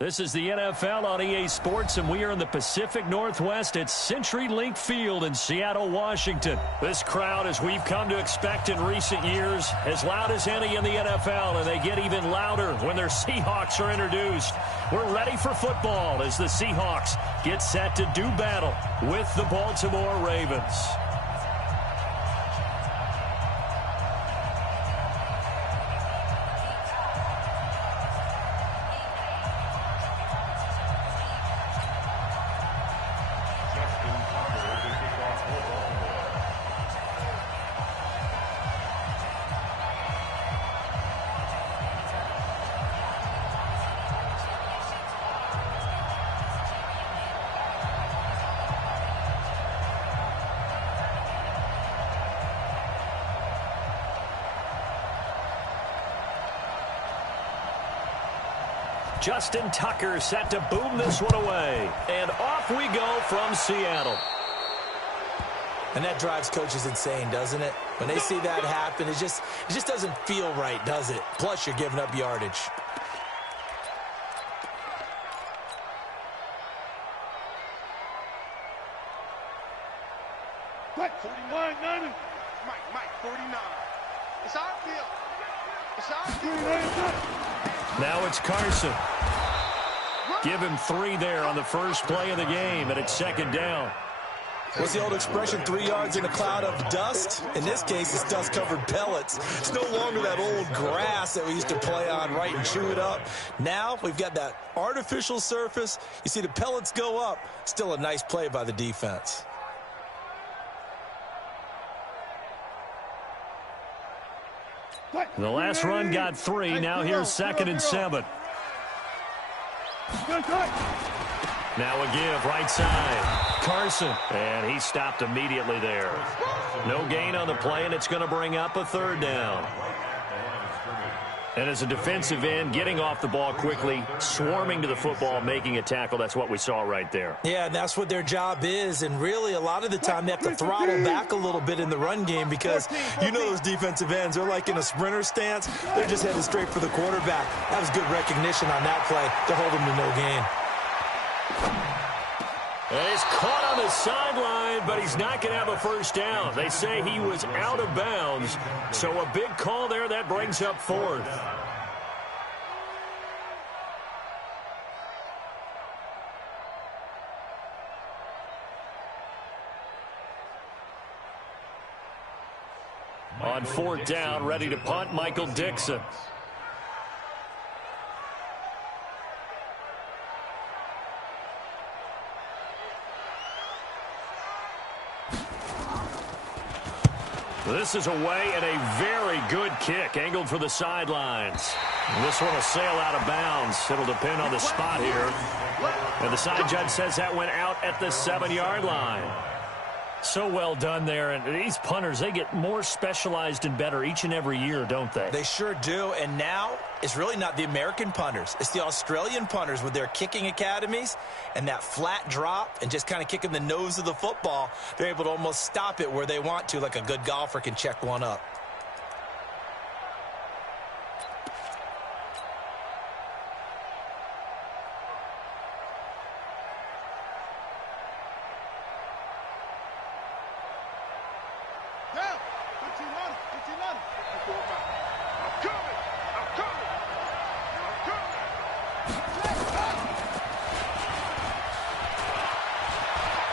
This is the NFL on EA Sports, and we are in the Pacific Northwest at CenturyLink Field in Seattle, Washington. This crowd, as we've come to expect in recent years, as loud as any in the NFL, and they get even louder when their Seahawks are introduced. We're ready for football as the Seahawks get set to do battle with the Baltimore Ravens. Justin Tucker set to boom this one away. And off we go from Seattle. And that drives coaches insane, doesn't it? When they see that happen, it just doesn't feel right, does it? Plus, you're giving up yardage. Mike, 49, 90. Mike, 49. It's our field. It's our field. Now it's Carson. Give him 3 there on the first play of the game, and it's second down. What's the old expression, 3 yards in a cloud of dust? In this case, it's dust-covered pellets. It's no longer that old grass that we used to play on, right, and chew it up. Now we've got that artificial surface. You see the pellets go up. Still a nice play by the defense. The last run got 3. Now here's 2nd and 7. Now a give right side. Carson. And he stopped immediately there. No gain on the play, and it's going to bring up a 3rd down. And as a defensive end, getting off the ball quickly, swarming to the football, making a tackle, that's what we saw right there. Yeah, and that's what their job is. And really, a lot of the time, they have to throttle back a little bit in the run game because you know those defensive ends, they're like in a sprinter stance. They're just heading straight for the quarterback. That was good recognition on that play to hold them to no gain. And he's caught on the sideline, but he's not going to have a first down. They say he was out of bounds, so a big call there that brings up 4th. On 4th down, ready to punt, Michael Dixon. This is away and a very good kick, angled for the sidelines. And this one will sail out of bounds. It'll depend on the spot here. And the side judge says that went out at the 7-yard line. So well done there. And these punters, they get more specialized and better each and every year, don't they? They sure do. And now it's really not the American punters. It's the Australian punters with their kicking academies and that flat drop and just kind of kicking the nose of the football. They're able to almost stop it where they want to, like a good golfer can check one up.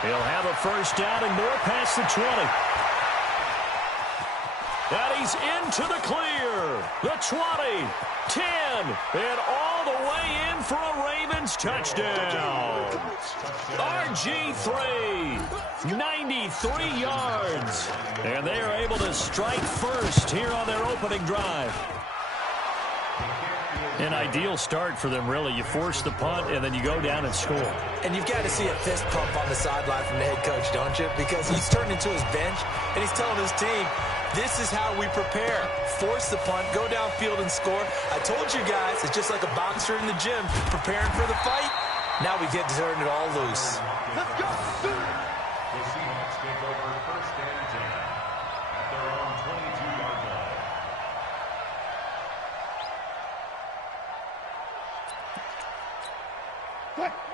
He'll have a first down and more past the 20. And he's into the clear. The 20, 10, and all the way in for a Ravens touchdown. RG3, 93 yards. And they are able to strike first here on their opening drive. An ideal start for them, really. You force the punt, and then you go down and score. And you've got to see a fist pump on the sideline from the head coach, don't you? Because he's turned into his bench, and he's telling his team, this is how we prepare. Force the punt, go downfield and score. I told you guys, it's just like a boxer in the gym preparing for the fight. Now we get to turn it all loose. Let's go. The Seahawks take over 1st and 10 at their own 22-yard line.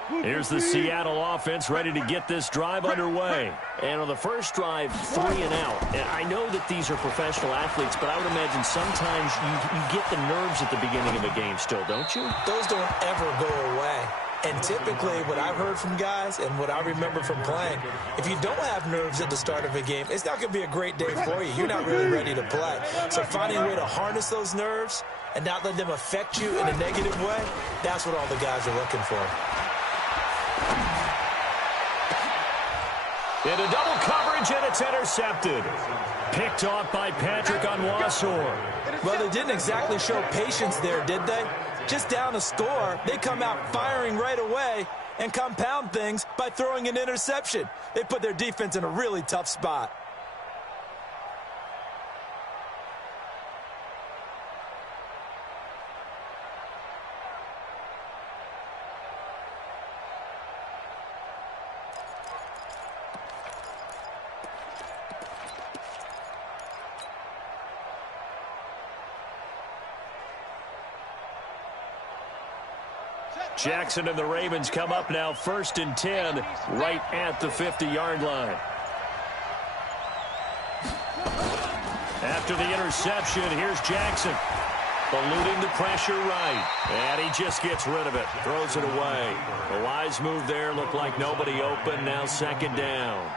Here's the Seattle offense ready to get this drive underway. And on the first drive, 3 and out. And I know that these are professional athletes, but I would imagine sometimes you get the nerves at the beginning of a game still, don't you? Those don't ever go away. And typically, what I've heard from guys and what I remember from playing, if you don't have nerves at the start of a game, it's not going to be a great day for you. You're not really ready to play. So finding a way to harness those nerves and not let them affect you in a negative way, that's what all the guys are looking for. Into double coverage, and it's intercepted. Picked off by Patrick Onwuasor. Well, they didn't exactly show patience there, did they? Just down a score, they come out firing right away and compound things by throwing an interception. They put their defense in a really tough spot. Jackson and the Ravens come up now 1st and 10 right at the 50-yard line. After the interception, here's Jackson. Eluding the pressure right. And he just gets rid of it. Throws it away. A wise move there. Looked like nobody open. Now 2nd down.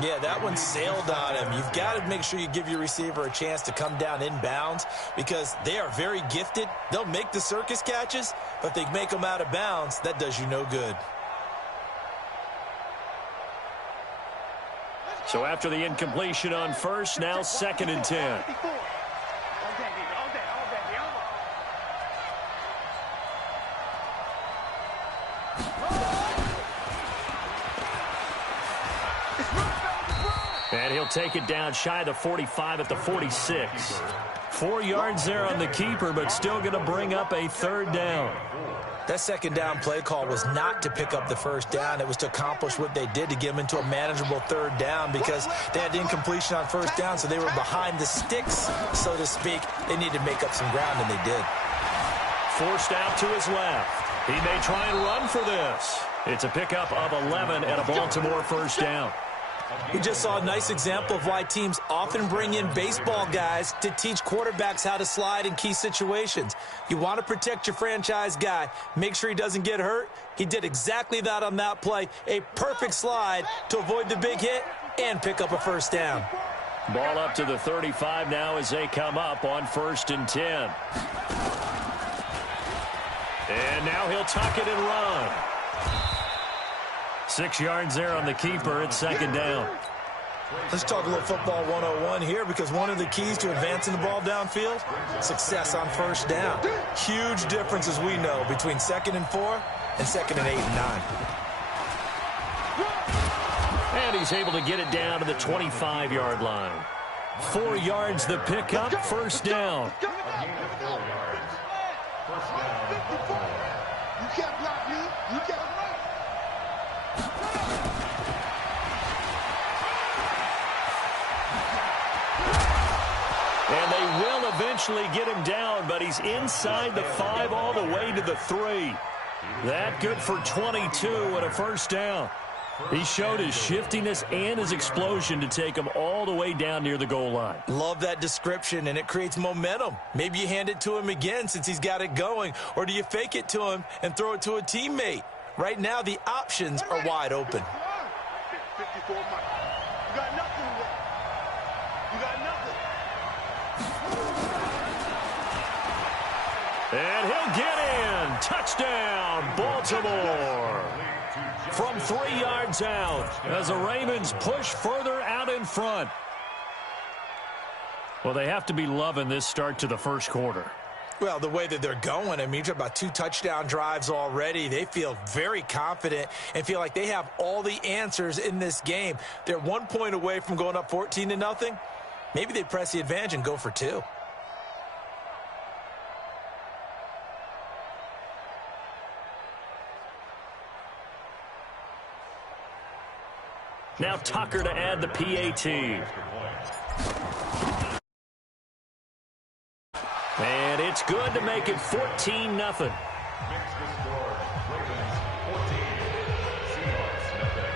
Yeah, that one sailed on him. You've got to make sure you give your receiver a chance to come down inbounds because they are very gifted. They'll make the circus catches, but if they make them out of bounds, that does you no good. So after the incompletion on first, now 2nd and 10. And he'll take it down shy of the 45 at the 46. 4 yards there on the keeper, but still going to bring up a 3rd down. That 2nd down play call was not to pick up the 1st down. It was to accomplish what they did to get them into a manageable 3rd down because they had incompletion on 1st down, so they were behind the sticks, so to speak. They needed to make up some ground, and they did. Forced out to his left. He may try and run for this. It's a pickup of 11 and a Baltimore 1st down. We just saw a nice example of why teams often bring in baseball guys to teach quarterbacks how to slide in key situations. You want to protect your franchise guy. Make sure he doesn't get hurt. He did exactly that on that play. A perfect slide to avoid the big hit and pick up a 1st down. Ball up to the 35 now as they come up on 1st and 10. And now he'll tuck it and run. 6 yards there on the keeper. It's 2nd down. Let's talk a little football 101 here because one of the keys to advancing the ball downfield, success on 1st down. Huge difference, as we know, between 2nd and 4 and 2nd and 8 and 9. And he's able to get it down to the 25-yard line. 4 yards the pickup, 1st down. You can't block me. You can't run. And they will eventually get him down, but he's inside the 5 all the way to the 3. That good for 22 and a 1st down. He showed his shiftiness and his explosion to take him all the way down near the goal line. Love that description, and it creates momentum. Maybe you hand it to him again since he's got it going, or do you fake it to him and throw it to a teammate? Right now, the options are wide open. 54, you got nothing. You got nothing. And he'll get in. Touchdown, Baltimore. From 3 yards out as the Ravens push further out in front. Well, they have to be loving this start to the 1st quarter. Well, the way that they're going, I mean, you're talking about 2 touchdown drives already. They feel very confident and feel like they have all the answers in this game. They're 1 point away from going up 14-0. Maybe they press the advantage and go for 2. Now Tucker to add the PAT. And it's good to make it 14-0. 14. Seahawks nothing.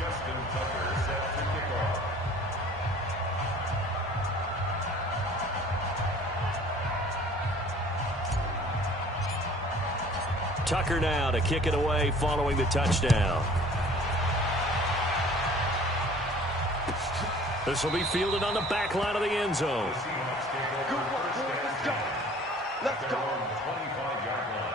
Justin Tucker set to kick off. Tucker now to kick it away following the touchdown. This will be fielded on the back line of the end zone. Good work, boys. Let's go. Let's go. 25-yard line.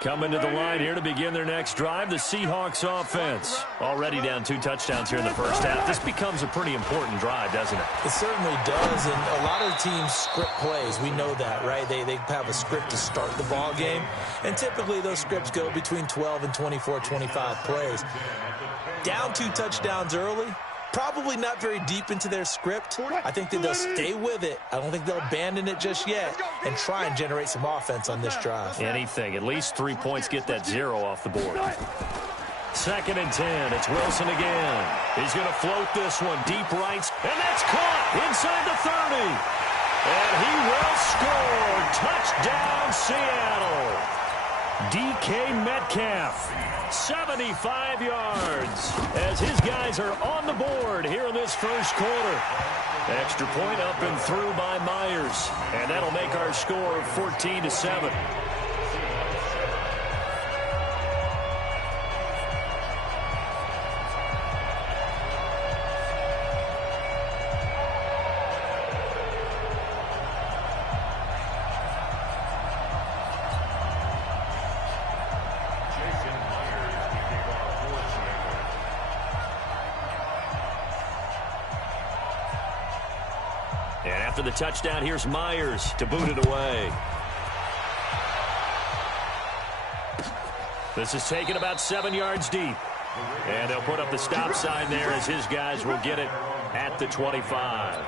Coming to the line here to begin their next drive, the Seahawks offense. Already down 2 touchdowns here in the first half. This becomes a pretty important drive, doesn't it? It certainly does, and a lot of the teams script plays. We know that, right? They have a script to start the ball game, and typically those scripts go between 12 and 24, 25 plays. Down 2 touchdowns early, probably not very deep into their script. I think that they'll stay with it. I don't think they'll abandon it just yet and try and generate some offense on this drive. Anything. At least 3 points, get that 0 off the board. 2nd and 10. It's Wilson again. He's going to float this one deep right, and that's caught inside the 30. And he will score. Touchdown, Seattle. DK Metcalf, 75 yards, as his guys are on the board here in this first quarter. Extra point up and through by Myers, and that'll make our score 14-7. And after the touchdown, here's Myers to boot it away. This is taken about 7 yards deep. And they'll put up the stop sign there as his guys will get it at the 25.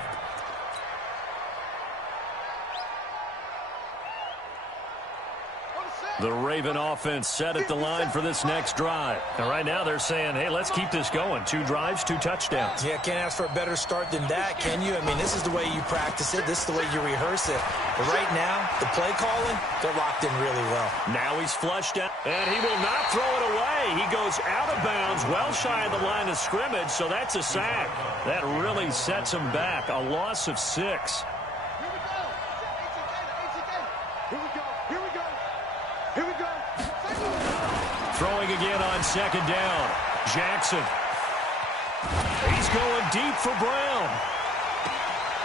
The Raven offense set at the line for this next drive. And right now they're saying, hey, let's keep this going. 2 drives, 2 touchdowns. Yeah, can't ask for a better start than that, can you? I mean, this is the way you practice it. This is the way you rehearse it. But right now, the play calling, they're locked in really well. Now he's flushed out, and he will not throw it away. He goes out of bounds, well shy of the line of scrimmage, so that's a sack. That really sets him back. A loss of 6. Throwing again on 2nd down. Jackson. He's going deep for Brown.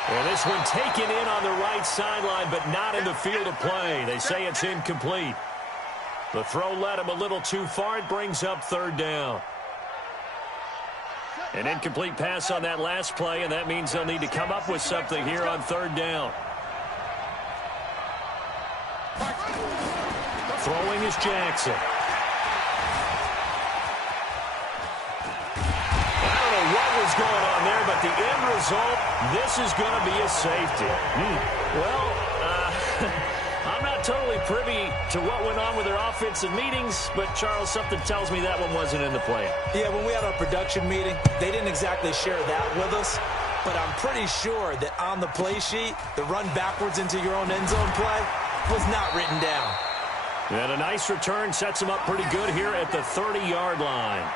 And this one taken in on the right sideline, but not in the field of play. They say it's incomplete. The throw led him a little too far. It brings up 3rd down. An incomplete pass on that last play, and that means they'll need to come up with something here on 3rd down. Throwing is Jackson. Going on there, but the end result, this is going to be a safety. Well, I'm not totally privy to what went on with their offensive meetings, but Charles, something tells me that one wasn't in the plan. Yeah, when we had our production meeting, they didn't exactly share that with us, but I'm pretty sure that on the play sheet, the run backwards into your own end zone play was not written down. And a nice return sets them up pretty good here at the 30-yard line.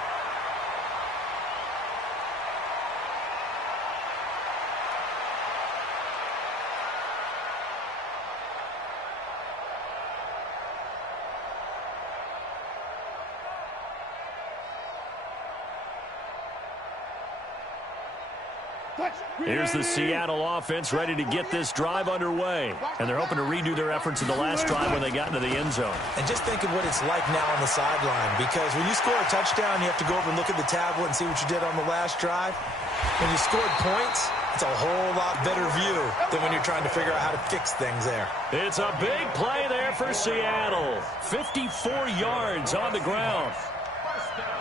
Here's the Seattle offense ready to get this drive underway. And they're hoping to redo their efforts in the last drive when they got into the end zone. And just think of what it's like now on the sideline, because when you score a touchdown, you have to go over and look at the tablet and see what you did on the last drive. When you scored points, it's a whole lot better view than when you're trying to figure out how to fix things there. It's a big play there for Seattle. 54 yards on the ground. First down.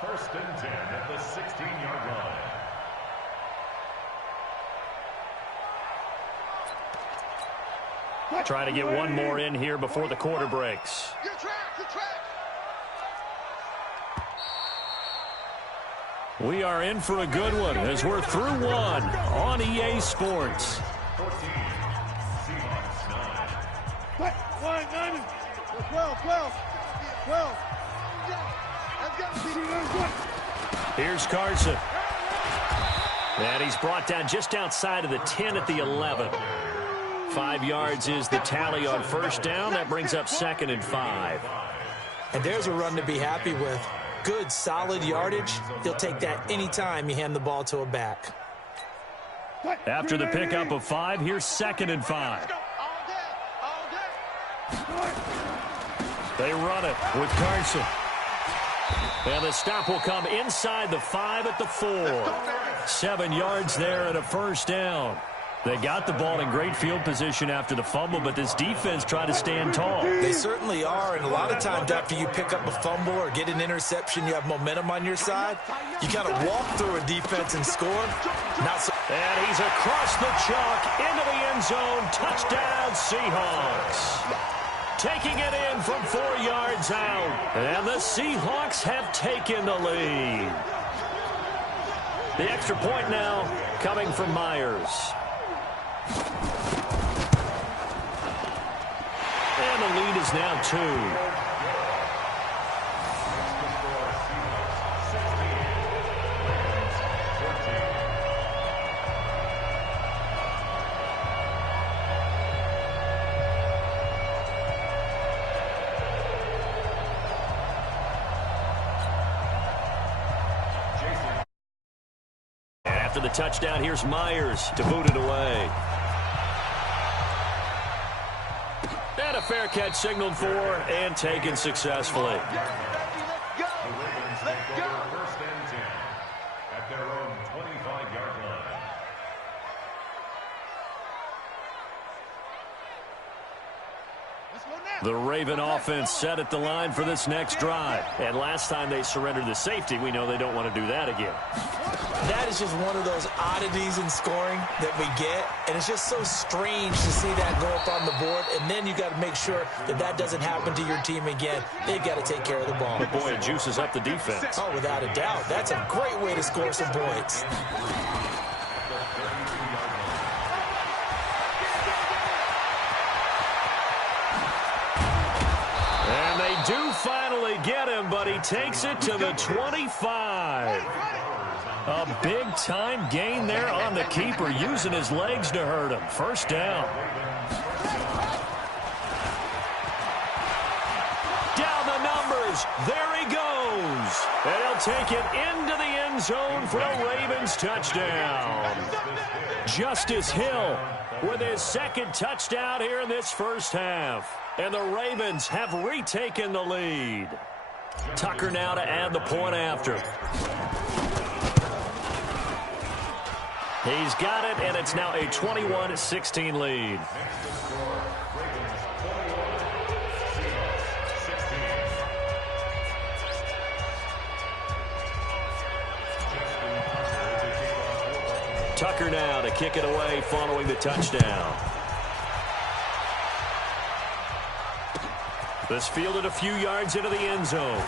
1st and 10 at the 16-yard line. Trying to get one more in here before the quarter breaks. Good track, good track. We are in for a good one as we're through one on EA Sports. 14, Seahawks 9. 12. Here's Carson. And he's brought down just outside of the 10 at the 11. 5 yards is the tally on first down. That brings up 2nd and 5. And there's a run to be happy with. Good, solid yardage. He'll take that anytime you hand the ball to a back. After the pickup of 5, here's 2nd and 5. They run it with Carson. And the stop will come inside the 5 at the 4. 7 yards there and a first down. They got the ball in great field position after the fumble, but this defense tried to stand tall. They certainly are, and a lot of times after you pick up a fumble or get an interception, you have momentum on your side. You got to walk through a defense and score. Not so. And he's across the chalk into the end zone. Touchdown, Seahawks. Taking it in from 4 yards out. And the Seahawks have taken the lead. The extra point now coming from Myers. And the lead is now 2. After the touchdown, here's Myers to boot it away. And a fair catch signaled for and taken successfully. The Ravens take over 1st and 10 at their own 25-yard line. The Raven offense set at the line for this next drive. And last time they surrendered the safety, we know they don't want to do that again. That is just one of those oddities in scoring that we get, and it's just so strange to see that go up on the board, and then you got to make sure that that doesn't happen to your team again. They've got to take care of the ball. But boy, it juices up the defense. Oh, without a doubt. That's a great way to score some points. And they do finally get him, but he takes it to the 25. A big-time gain there on the keeper, using his legs to hurt him. First down. Down the numbers. There he goes. And he'll take it into the end zone for a Ravens touchdown. Justice Hill with his 2nd touchdown here in this first half. And the Ravens have retaken the lead. Tucker now to add the point after. He's got it, and it's now a 21-16 lead. Tucker now to kick it away following the touchdown. This fielded a few yards into the end zone.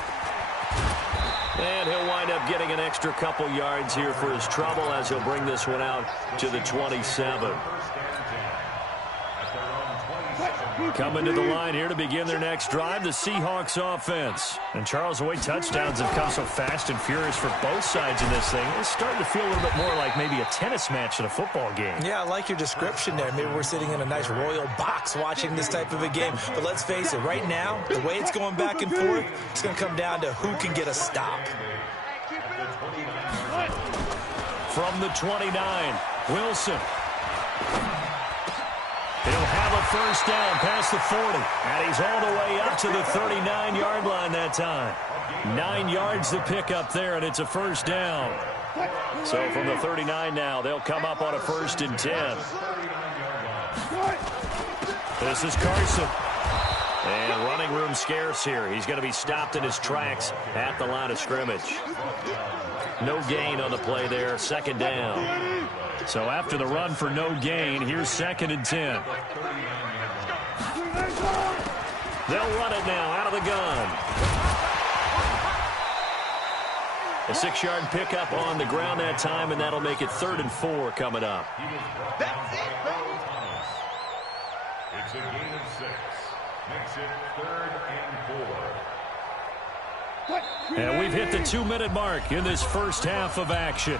And he'll wind up getting an extra couple yards here for his trouble as he'll bring this one out to the 27. Coming to the line here to begin their next drive, the Seahawks offense. And Charles, the way touchdowns have come so fast and furious for both sides in this thing, it's starting to feel a little bit more like maybe a tennis match in a football game. Yeah, I like your description there. Maybe we're sitting in a nice royal box watching this type of a game. But let's face it, right now, the way it's going back and forth, it's going to come down to who can get a stop. From the 29, Wilson. He'll have a first down past the 40. And he's all the way up to the 39-yard line that time. 9 yards to pick up there, and it's a first down. So from the 39 now, they'll come up on a 1st and 10. This is Carson. And running room scarce here. He's going to be stopped in his tracks at the line of scrimmage. No gain on the play there, 2nd down. So after the run for no gain, here's 2nd and 10. They'll run it now out of the gun. A 6-yard pickup on the ground that time, and that'll make it 3rd and 4 coming up. That's it, baby. It's a gain of 6. Makes it 3rd and 4. And we've hit the 2-minute mark in this first half of action.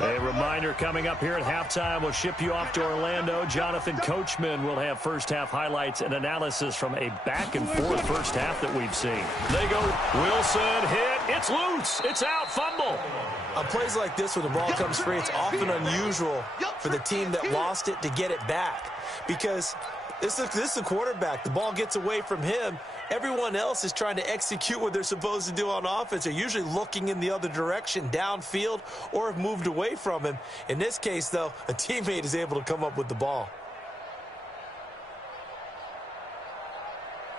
A reminder coming up here at halftime, we'll ship you off to Orlando. Jonathan Coachman will have first-half highlights and analysis from a back-and-forth first half that we've seen. They go, Wilson, hit, it's loose, it's out, fumble. On plays like this where the ball comes free, it's often unusual for the team that lost it to get it back. Because this is a quarterback. The ball gets away from him. Everyone else is trying to execute what they're supposed to do on offense. They're usually looking in the other direction, downfield, or have moved away from him. In this case, though, a teammate is able to come up with the ball.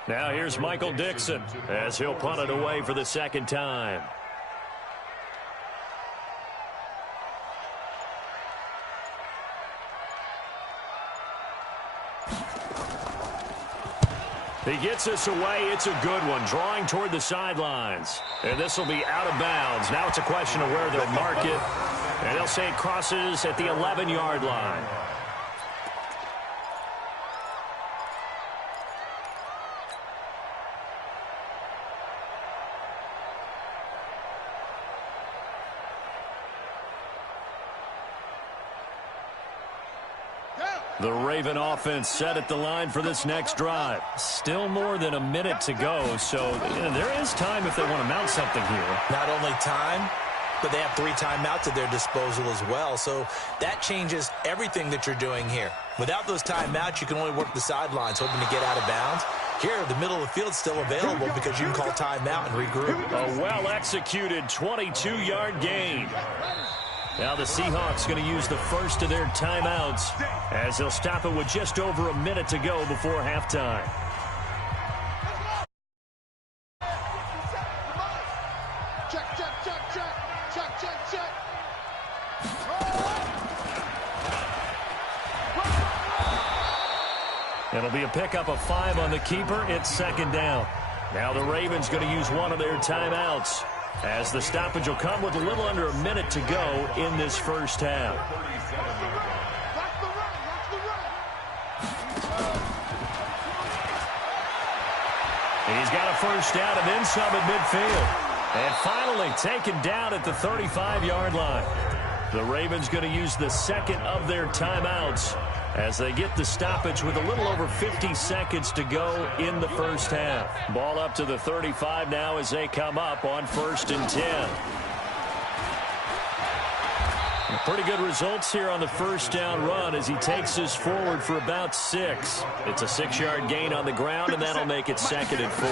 Now here's Michael Dixon as he'll punt it away for the second time. He gets this away. It's a good one, drawing toward the sidelines. And this will be out of bounds. Now it's a question of where they'll mark it. And they'll say it crosses at the 11-yard line. The Raven offense set at the line for this next drive. Still more than a minute to go, so there is time if they want to mount something here. Not only time, but they have 3 timeouts at their disposal as well, so that changes everything that you're doing here. Without those timeouts, you can only work the sidelines, hoping to get out of bounds. Here, the middle of the field's still available because you can call timeout and regroup. A well-executed 22-yard gain. Now the Seahawks going to use the first of their timeouts as they'll stop it with just over a minute to go before halftime. Check, check, check, check, check, check, check. It'll be a pickup of 5 on the keeper. It's second down. Now the Ravens going to use one of their timeouts, as the stoppage will come with a little under a minute to go in this first half. He's got a first down and then some at midfield. And finally taken down at the 35-yard line. The Ravens going to use the second of their timeouts as they get the stoppage with a little over 50 seconds to go in the first half. Ball up to the 35 now as they come up on 1st and 10. Pretty good results here on the first down run as he takes us forward for about 6. It's a 6-yard gain on the ground, and that'll make it 2nd and 4.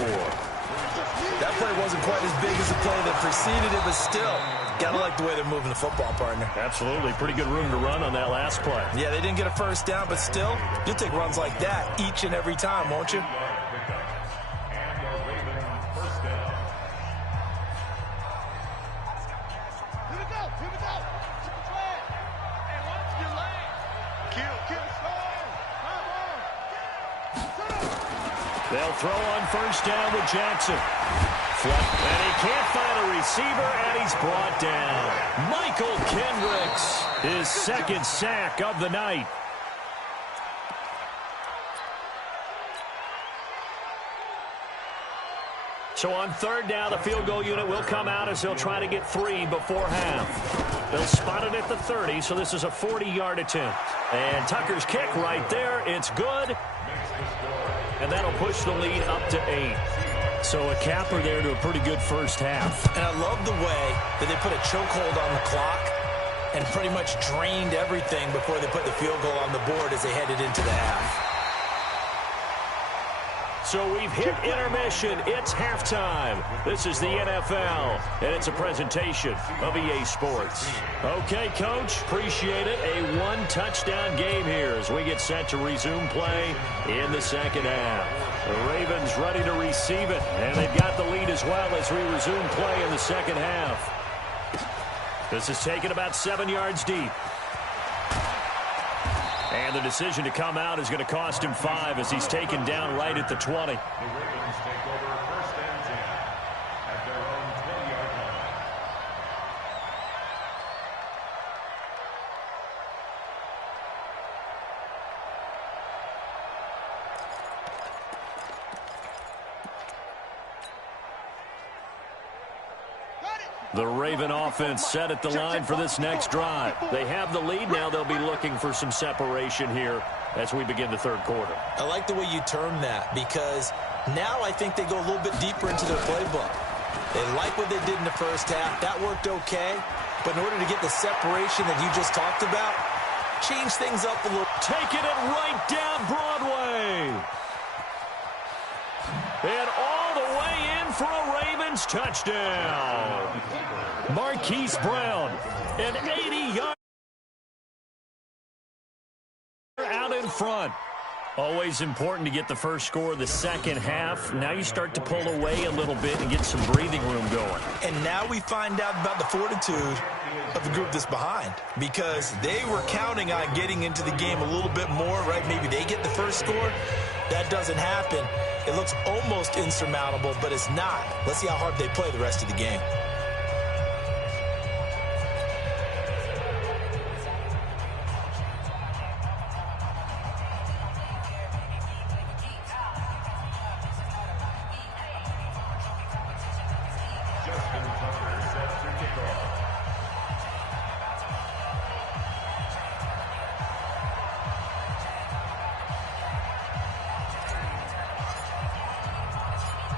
That play wasn't quite as big as the play that preceded it, but still, gotta like the way they're moving the football, partner. Absolutely. Pretty good room to run on that last play. Yeah, they didn't get a first down, but still, you'll take runs like that each and every time, won't you? They'll throw on first down with Jackson. And he can't find a receiver, and he's brought down. Michael Kendricks, his 2nd sack of the night. So on 3rd down, the field goal unit will come out as they'll try to get 3 before half. They'll spot it at the 30, so this is a 40-yard attempt. And Tucker's kick right there. It's good. And that'll push the lead up to 8. So a capper there to a pretty good first half. And I love the way that they put a chokehold on the clock and pretty much drained everything before they put the field goal on the board as they headed into the half. So we've hit intermission. It's halftime. This is the NFL, and it's a presentation of EA Sports. Okay, Coach, appreciate it. A 1-touchdown game here as we get set to resume play in the second half. The Ravens ready to receive it, and they've got the lead as well as we resume play in the second half. This is taken about 7 yards deep. And the decision to come out is going to cost him 5 as he's taken down right at the 20. The Ravens take over 1st and 10 at their own The Raven offense set at the line for this next drive. They have the lead now. They'll be looking for some separation here as we begin the third quarter. I like the way you term that, because now I think they go a little bit deeper into their playbook. They like what they did in the first half. That worked okay. But in order to get the separation that you just talked about, change things up a little. Taking it right down Broadway. And all the way in for a Ravens touchdown. Marquise Brown, an 80-yard out in front. Always important to get the first score of the second half. Now you start to pull away a little bit and get some breathing room going. And now we find out about the fortitude of the group that's behind, because they were counting on getting into the game a little bit more, right? Maybe they get the first score. That doesn't happen. It looks almost insurmountable, but it's not. Let's see how hard they play the rest of the game.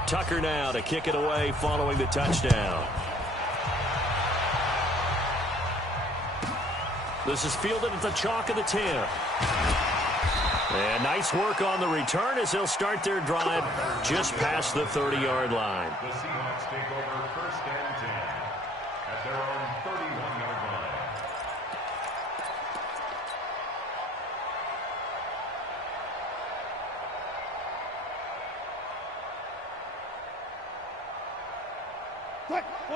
Tucker now to kick it away following the touchdown. This is fielded at the chalk of the 10. And nice work on the return as they'll start their drive just past the 30-yard line. The Seahawks take over first and 10 at their own 31-yard line.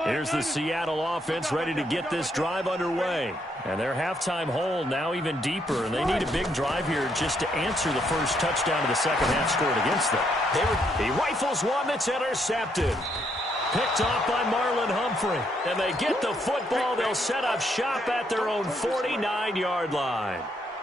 Here's the Seattle offense ready to get this drive underway. And their halftime hole now even deeper, and they need a big drive here just to answer the first touchdown of the second half scored against them. He rifles one that's intercepted. Picked off by Marlon Humphrey. And they get the football. They'll set up shop at their own 49-yard line.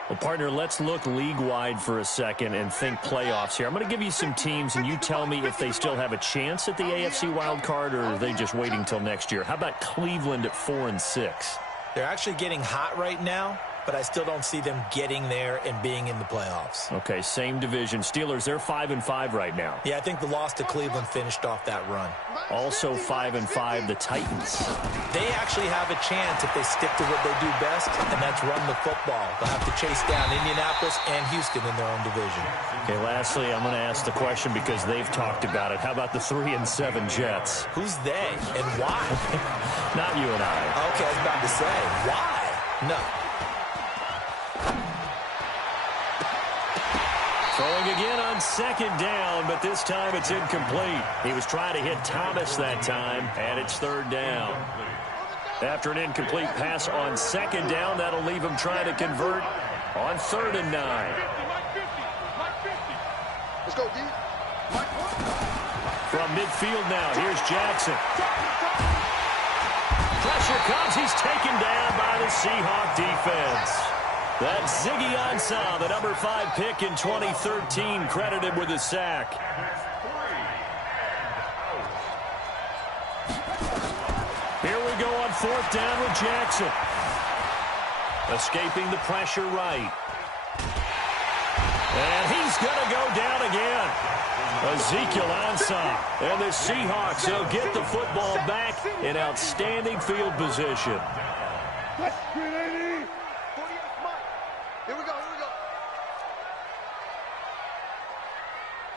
Well, partner, let's look league-wide for a second and think playoffs here. I'm going to give you some teams, and you tell me if they still have a chance at the AFC wild card, or are they just waiting till next year? How about Cleveland at 4-6? They're actually getting hot right now, but I still don't see them getting there and being in the playoffs. Okay, same division. Steelers, they're 5-5 right now. Yeah, I think the loss to Cleveland finished off that run. Also 5-5, the Titans. They actually have a chance if they stick to what they do best, and that's run the football. They'll have to chase down Indianapolis and Houston in their own division. Okay, lastly, I'm going to ask the question because they've talked about it. How about the 3-7 Jets? Who's they and why? Not you and I. Okay, I was about to say, why? No. Throwing again on second down, but this time it's incomplete. He was trying to hit Thomas that time, and it's third down. After an incomplete pass on second down, that'll leave him trying to convert on 3rd and 9. Let's go, D. From midfield now, here's Jackson. Pressure comes. He's taken down by the Seahawk defense. That's Ziggy Ansah, the number 5 pick in 2013, credited with a sack. Here we go on 4th down with Jackson. Escaping the pressure right. And he's going to go down again. Ezekiel Ansah. And the Seahawks will get the football back in outstanding field position. Here we go, here we go.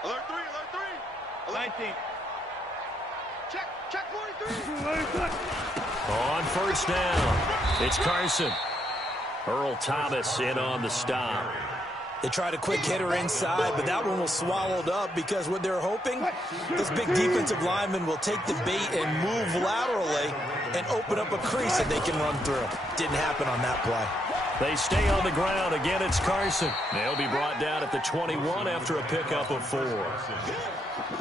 Alert 3, alert 3. Alert 19. Check 43. On 1st down, it's Carson. Earl Thomas in on the stop. They tried a quick hitter inside, but that one was swallowed up because what they're hoping, this big defensive lineman will take the bait and move laterally and open up a crease that they can run through. Didn't happen on that play. They stay on the ground. Again, it's Carson. They'll be brought down at the 21 after a pickup of 4.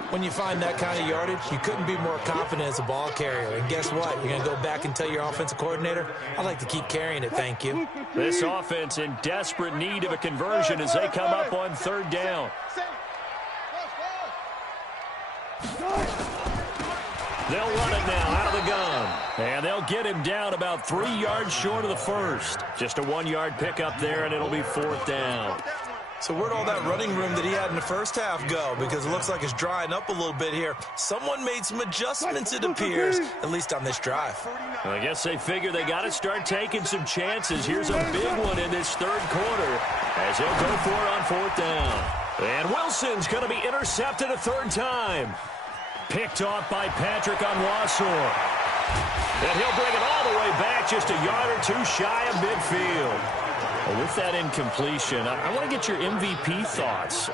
When you find that kind of yardage, you couldn't be more confident as a ball carrier. And guess what? You're going to go back and tell your offensive coordinator, I'd like to keep carrying it, thank you. This offense in desperate need of a conversion as they come up on 3rd down. They'll run it now out of the gun. And they'll get him down about 3 yards short of the first. Just a 1-yard pickup there, and it'll be 4th down. So where'd all that running room that he had in the first half go? Because it looks like it's drying up a little bit here. Someone made some adjustments, it appears, at least on this drive. Well, I guess they figure they got to start taking some chances. Here's a big one in this third quarter as he'll go for it on 4th down. And Wilson's going to be intercepted a third time. Picked off by Patrick on Wassor. And he'll bring it all the way back just a yard or two shy of midfield. Well, with that incompletion, I want to get your MVP thoughts.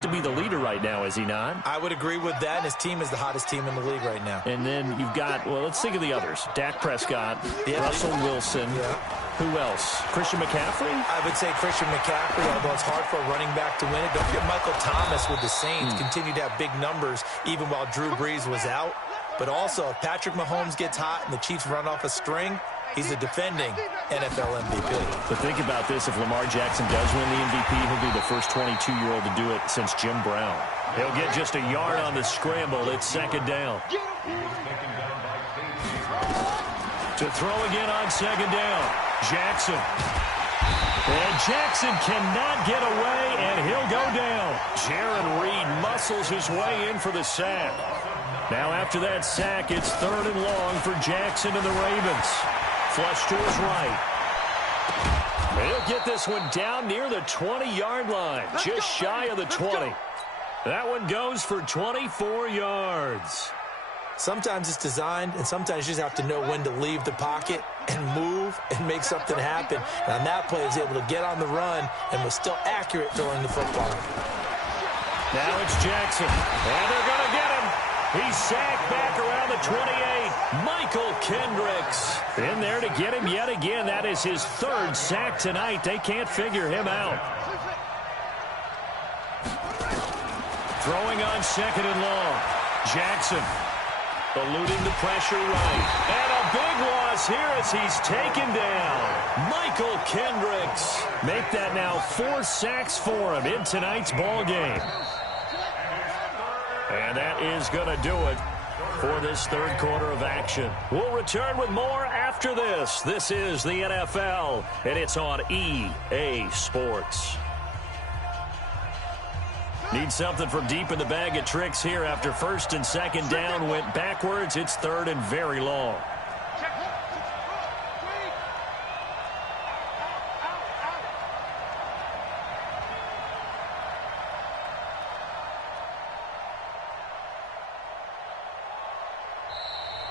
To be the leader right now, is he not? I would agree with that, and his team is the hottest team in the league right now. And then you've got, well, let's think of the others. Dak Prescott, Russell Wilson. Yeah. Who else? Christian McCaffrey? I would say Christian McCaffrey, although it's hard for a running back to win it. Don't forget Michael Thomas with the Saints continued to have big numbers even while Drew Brees was out. But also, if Patrick Mahomes gets hot and the Chiefs run off a string, he's a defending NFL MVP. But think about this. If Lamar Jackson does win the MVP, he'll be the first 22-year-old to do it since Jim Brown. He'll get just a yard on the scramble. It's 2nd down. To throw again on 2nd down. Jackson. And Jackson cannot get away, and he'll go down. Jaron Reed muscles his way in for the sack. Now after that sack, it's 3rd and long for Jackson and the Ravens. Flush to his right. He'll get this one down near the 20-yard line, just shy of the 20. That one goes for 24 yards. Sometimes it's designed, and sometimes you just have to know when to leave the pocket and move and make something happen. And on that play, he was able to get on the run and was still accurate throwing the football. Now it's Jackson, and they're going to get him. He's sacked back around the 28. Michael Kendricks in there to get him yet again. That is his 3rd sack tonight. They can't figure him out. Throwing on 2nd and long. Jackson eluding the pressure right. And a big loss here as he's taken down. Michael Kendricks. Make that now 4 sacks for him in tonight's ball game. And that is going to do it for this third quarter of action. We'll return with more after this. This is the NFL, and it's on EA Sports. Need something from deep in the bag of tricks here after 1st and 2nd down. Went backwards. It's 3rd and very long.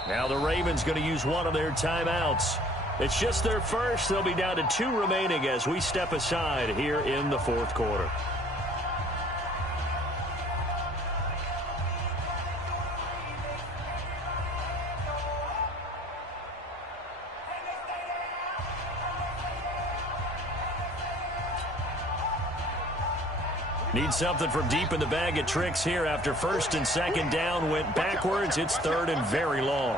Now the Ravens going to use one of their timeouts. It's just their first. They'll be down to 2 remaining as we step aside here in the 4th quarter. Need something from deep in the bag of tricks here after 1st and 2nd down. Went backwards. It's 3rd and very long.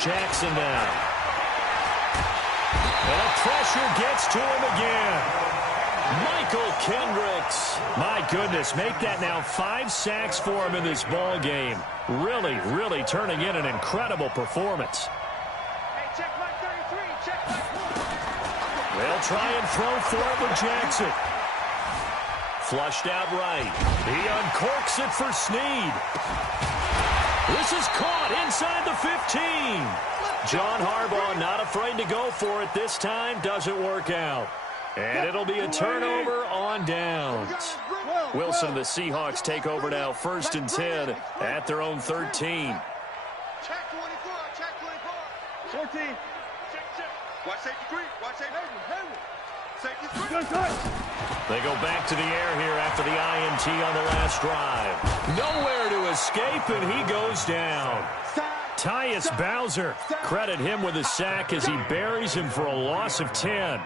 Jackson down. And the pressure gets to him again. Michael Kendricks. My goodness, make that now 5 sacks for him in this ball game. Really, really turning in an incredible performance. They'll try and throw for it with Jackson. Flushed out right. He uncorks it for Snead. This is caught inside the 15. John Harbaugh not afraid to go for it this time. Doesn't work out. And it'll be a turnover on downs. Wilson and the Seahawks take over now 1st and 10 at their own 13. Check 24, check 24. 14. Watch safety three. Watch safety. Safety three. They go back to the air here after the INT on the last drive. Nowhere to escape, and he goes down. Tyus Bowser, credit him with a sack as he buries him for a loss of 10.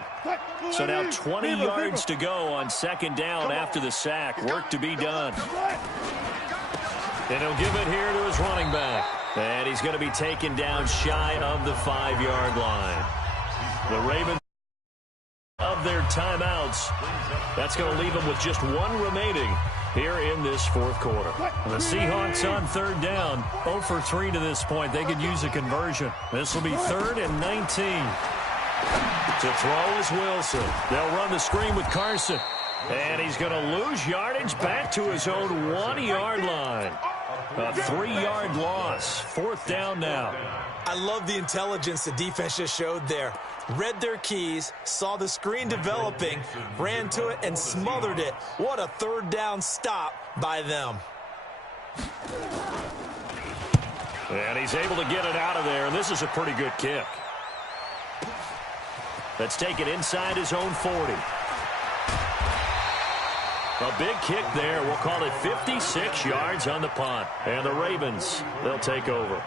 So now 20 yards to go on 2nd down after the sack. Work to be done. And he'll give it here to his running back. And he's going to be taken down shy of the 5-yard line. The Ravens of their timeouts. That's going to leave them with just one remaining here in this fourth quarter. The Seahawks on third down, 0 for 3 to this point. They could use a conversion. This will be 3rd and 19. To throw is Wilson. They'll run the screen with Carson. And he's going to lose yardage back to his own 1-yard line. A 3-yard loss. 4th down now. I love the intelligence the defense just showed there. Read their keys, saw the screen developing, ran to it, and smothered it. What a 3rd down stop by them. And he's able to get it out of there. And this is a pretty good kick. Let's take it inside his own 40. A big kick there. We'll call it 56 yards on the punt. And the Ravens, they'll take over.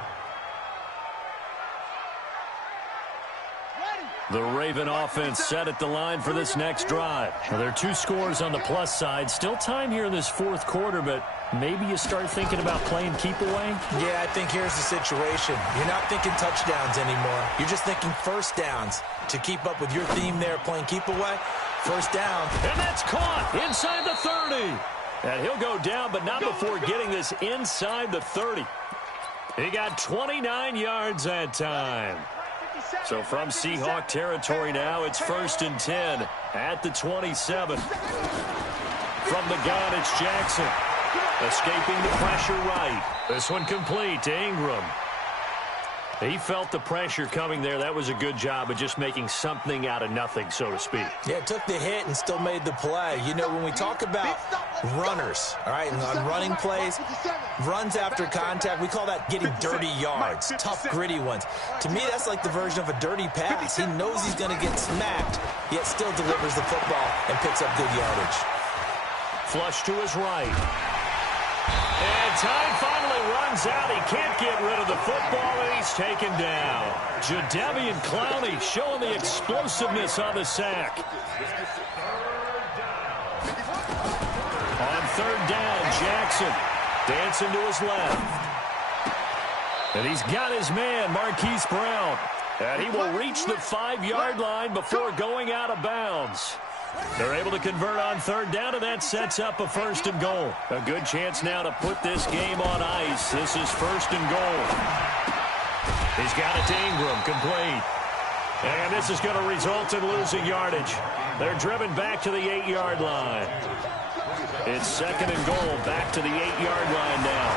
The Raven offense set at the line for this next drive. Now, there are 2 scores on the plus side. Still time here in this fourth quarter, but maybe you start thinking about playing keep away? Yeah, I think here's the situation. You're not thinking touchdowns anymore. You're just thinking first downs. To keep up with your theme there, playing keep away, first down. And that's caught inside the 30. And he'll go down, but not before getting this inside the 30. He got 29 yards that time. So from Seahawk territory now, it's 1st and 10 at the 27. From the gun, it's Jackson. Escaping the pressure right. This one complete to Ingram. He felt the pressure coming there. That was a good job of just making something out of nothing, so to speak. Yeah, took the hit and still made the play. You know, when we talk about runners, all right, and on running plays, runs after contact, we call that getting dirty yards, tough, gritty ones. To me, that's like the version of a dirty pass. He knows he's going to get smacked, yet still delivers the football and picks up good yardage. Flush to his right. And time finally runs out. He can't get rid of the football, and he's taken down. Jadeveon Clowney showing the explosiveness on the sack. On 3rd down, Jackson dancing to his left. And he's got his man, Marquise Brown. And he will reach the 5-yard line before going out of bounds. They're able to convert on 3rd down, and that sets up a 1st and goal. A good chance now to put this game on ice. This is 1st and goal. He's got it to Ingram, complete. And this is going to result in losing yardage. They're driven back to the 8-yard line. It's 2nd and goal, back to the 8-yard line now.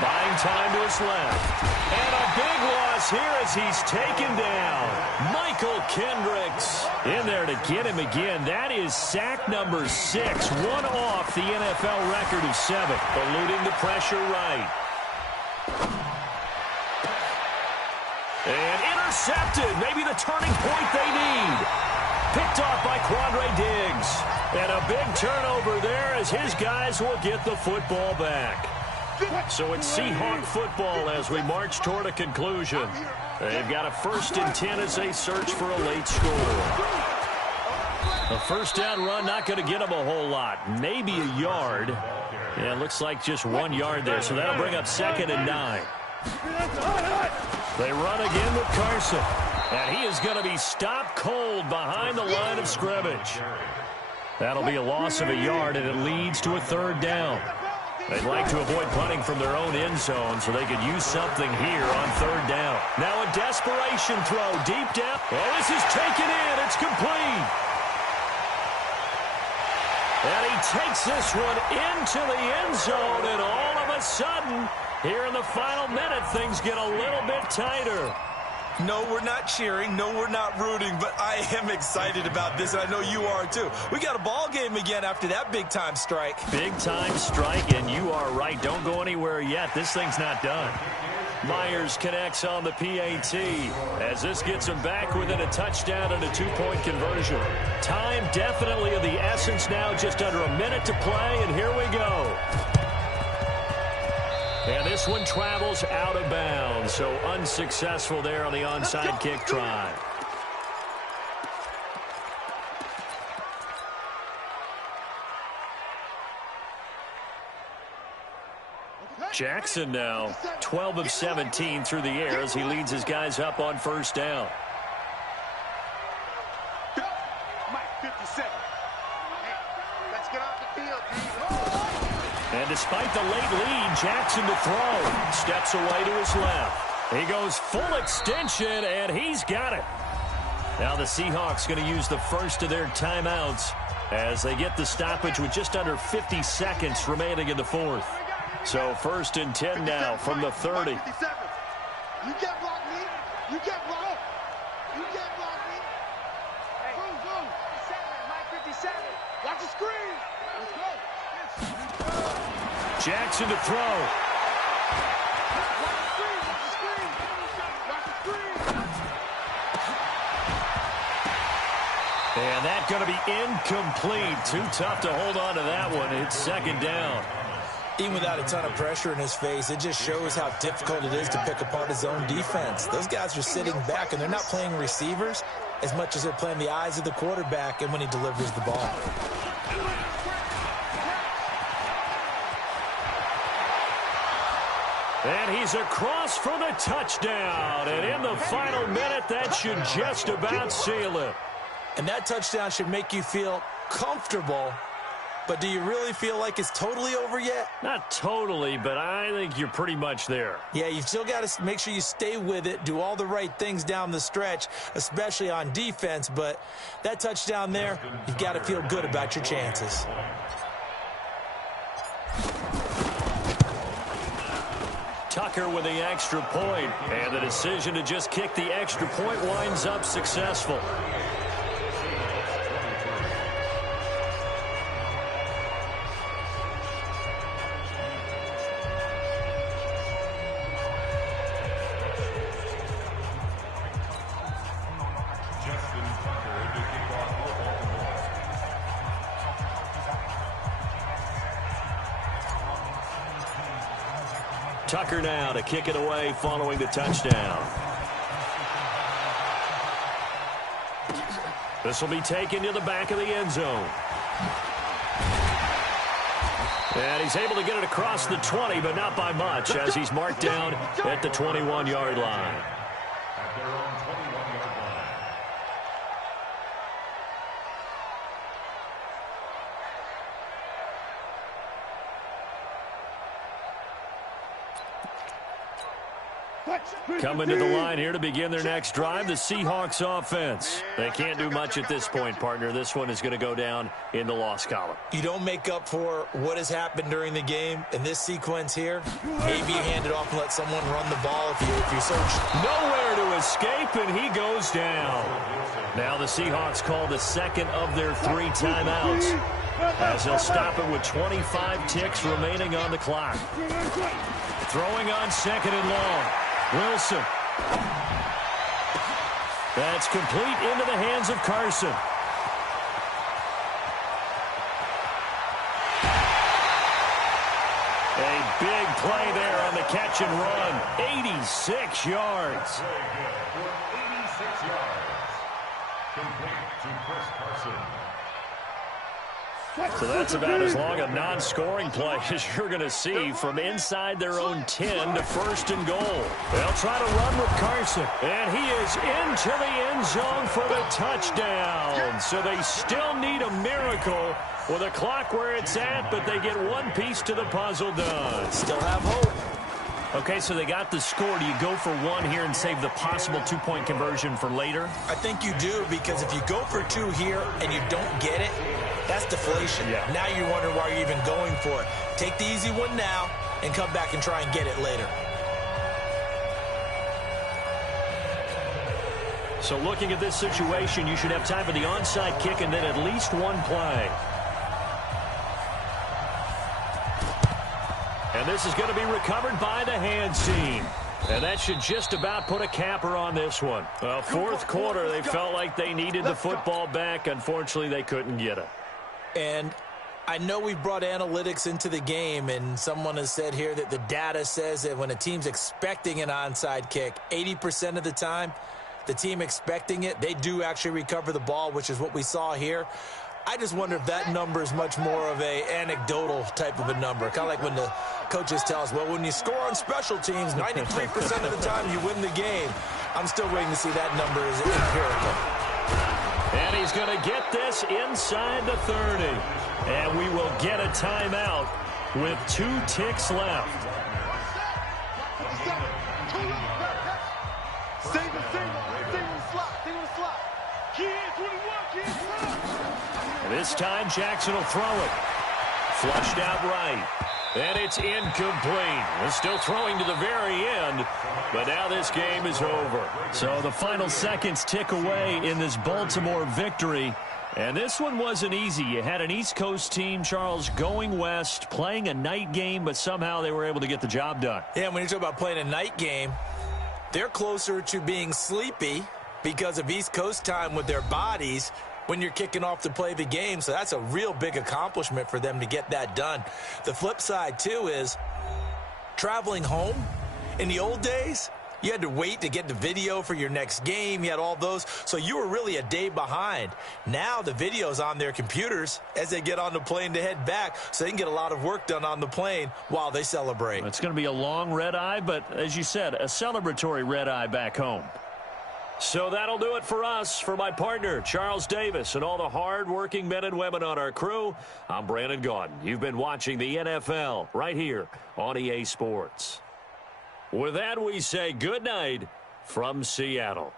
Buying time to his left. And a big loss here as he's taken down. Michael Kendricks in there to get him again. That is sack number 6, one off the NFL record of 7. Eluding the pressure right. And intercepted. Maybe the turning point they need. Picked off by Quandre Diggs. And a big turnover there as his guys will get the football back. So it's Seahawk football as we march toward a conclusion. They've got a 1st and 10 as they search for a late score. A 1st down run not going to get them a whole lot. Maybe a yard. Yeah, it looks like just 1 yard there. So that'll bring up 2nd and 9. They run again with Carson. And he is going to be stopped cold behind the line of scrimmage. That'll be a loss of a yard, and it leads to a 3rd down. They'd like to avoid punting from their own end zone so they could use something here on 3rd down. Now a desperation throw deep down. Well, this is taken in. It's complete. And he takes this one into the end zone, and all of a sudden, here in the final minute, things get a little bit tighter. No, we're not cheering. No, we're not rooting, but I am excited about this, and I know you are too. We got a ball game again after that big-time strike. Big-time strike, and you are right. Don't go anywhere yet. This thing's not done. Myers connects on the PAT as this gets him back within a touchdown and a 2-point conversion. Time definitely of the essence now, just under a minute to play, and here we go. And this one travels out of bounds, so unsuccessful there on the onside kick try. Jackson now 12 of 17 through the air as he leads his guys up on 1st down. Mike 57. despite the late lead, Jackson to throw. Steps away to his left. He goes full extension, and he's got it. Now the Seahawks going to use the first of their timeouts as they get the stoppage with just under 50 seconds remaining in the fourth. So 1st and 10 now from the 30. You can't block me. You can't block. You can't block me. Hey, boom. 57, Mike 57. Watch the screen. Let's go. Jackson to throw. Watch the screen. Watch the screen. And that's going to be incomplete. Too tough to hold on to that one. It's 2nd down. Even without a ton of pressure in his face, it just shows how difficult it is to pick apart his own defense. Those guys are sitting back, and they're not playing receivers as much as they're playing the eyes of the quarterback and when he delivers the ball. And he's across for the touchdown. And in the final minute, that should just about seal it. And that touchdown should make you feel comfortable. But do you really feel like it's totally over yet? Not totally, but I think you're pretty much there. Yeah, you've still got to make sure you stay with it, do all the right things down the stretch, especially on defense. But that touchdown there, you've got to feel good about your chances. Tucker with the extra point, and the decision to just kick the extra point winds up successful. Tucker now to kick it away following the touchdown. This will be taken to the back of the end zone. And he's able to get it across the 20, but not by much, as he's marked down at the 21-yard line. At their own 21-yard line. Coming to the line here to begin their next drive, the Seahawks offense. They can't do much at this point, partner. This one is going to go down in the loss column. You don't make up for what has happened during the game in this sequence here. Maybe you hand it off and let someone run the ball if you search. Nowhere to escape, and he goes down. Now the Seahawks call the second of their 3 timeouts, as they'll stop it with 25 ticks remaining on the clock. Throwing on 2nd and long. Wilson. That's complete into the hands of Carson. A big play there on the catch and run. 86 yards. Very good for 86 yards. Complete to Chris Carson. So that's about as long a non-scoring play as you're going to see from inside their own 10 to 1st and goal. They'll try to run with Carson, and he is into the end zone for the touchdown. So they still need a miracle with a clock where it's at, but they get one piece to the puzzle done. Still have hope. Okay, so they got the score. Do you go for one here and save the possible 2-point conversion for later? I think you do, because if you go for 2 here and you don't get it, that's deflation. Yeah. Now you're wondering why you're even going for it. Take the easy one now and come back and try and get it later. So looking at this situation, you should have time for the onside kick and then at least one play. And this is going to be recovered by the hands team. And that should just about put a capper on this one. Well, 4th quarter, they felt like they needed the football back. Unfortunately, they couldn't get it. And I know we've brought analytics into the game, and someone has said here that the data says that when a team's expecting an onside kick, 80% of the time, the team expecting it, they do actually recover the ball, which is what we saw here. I just wonder if that number is much more of a anecdotal type of a number. Kind of like when the coaches tell us, well, when you score on special teams, 93% of the time you win the game. I'm still waiting to see that number is empirical. And he's going to get this inside the 30. And we will get a timeout with 2 ticks left. Single slot. Kid 21, kid This time Jackson will throw it. Flushed out right. And it's incomplete. We're still throwing to the very end, but now this game is over. So the final seconds tick away in this Baltimore victory. And this one wasn't easy. You had an East Coast team, Charles, going west, playing a night game, but somehow they were able to get the job done. Yeah, when you talk about playing a night game, they're closer to being sleepy because of East Coast time with their bodies when you're kicking off to play the game. So that's a real big accomplishment for them to get that done. The flip side, too, is traveling home. In the old days, you had to wait to get the video for your next game. You had all those. So you were really a day behind. Now the video's on their computers as they get on the plane to head back, so they can get a lot of work done on the plane while they celebrate. It's going to be a long red eye, but as you said, a celebratory red eye back home. So that'll do it for us. For my partner, Charles Davis, and all the hard-working men and women on our crew, I'm Brandon Gaudin. You've been watching the NFL right here on EA Sports. With that, we say good night from Seattle.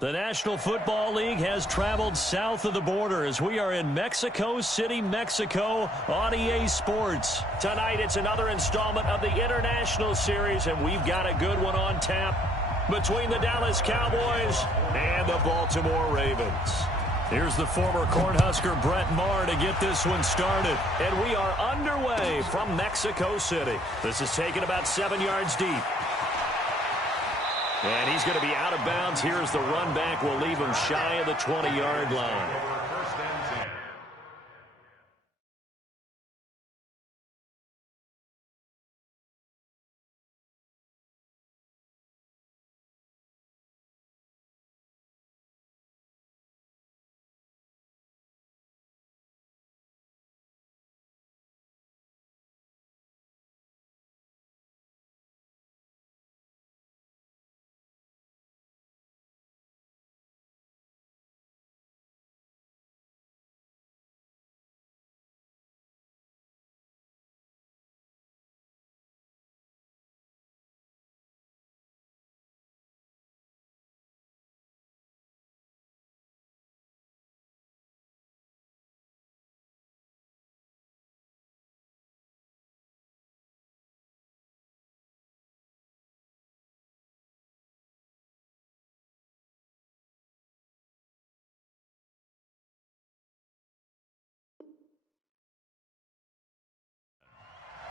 The National Football League has traveled south of the border as we are in Mexico City, Mexico on EA Sports. Tonight it's another installment of the International Series, and we've got a good one on tap between the Dallas Cowboys and the Baltimore Ravens. Here's the former Cornhusker Brett Maher to get this one started. And we are underway from Mexico City. This is taken about 7 yards deep. And he's going to be out of bounds. Here's the run back. We'll leave him shy of the 20-yard line.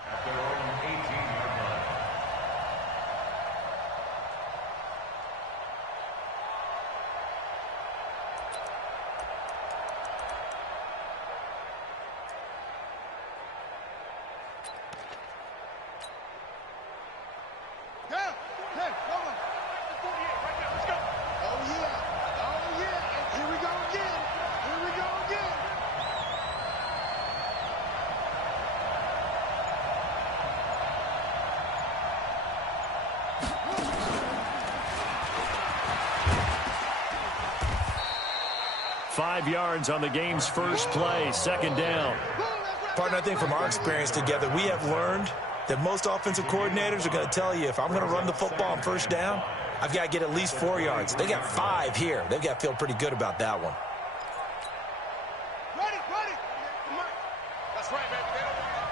At their own 18-yard line. Yeah. Hey, come on. 48 right now. Let's go. Oh, yeah. Oh, yeah. Here we go again. Here we go again. Five yards on the game's first play, second down. Partner, I think from our experience together, we have learned that most offensive coordinators are going to tell you, if I'm going to run the football on first down, I've got to get at least 4 yards. They got 5 here. They've got to feel pretty good about that one. Ready, ready. Come on. That's right, baby. They don't want it.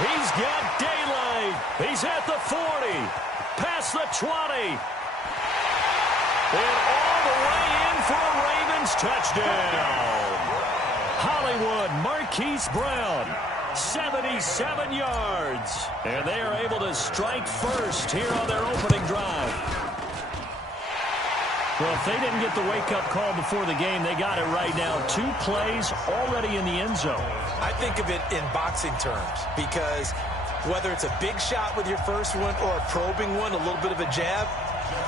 He's got daylight. He's at the 40, past the 20. And all the way in for a Ravens touchdown. Hollywood Marquise Brown, 77 yards. And they are able to strike first here on their opening drive. Well, if they didn't get the wake-up call before the game, they got it right now. 2 plays already in the end zone. I think of it in boxing terms because whether it's a big shot with your first one or a probing one, a little bit of a jab,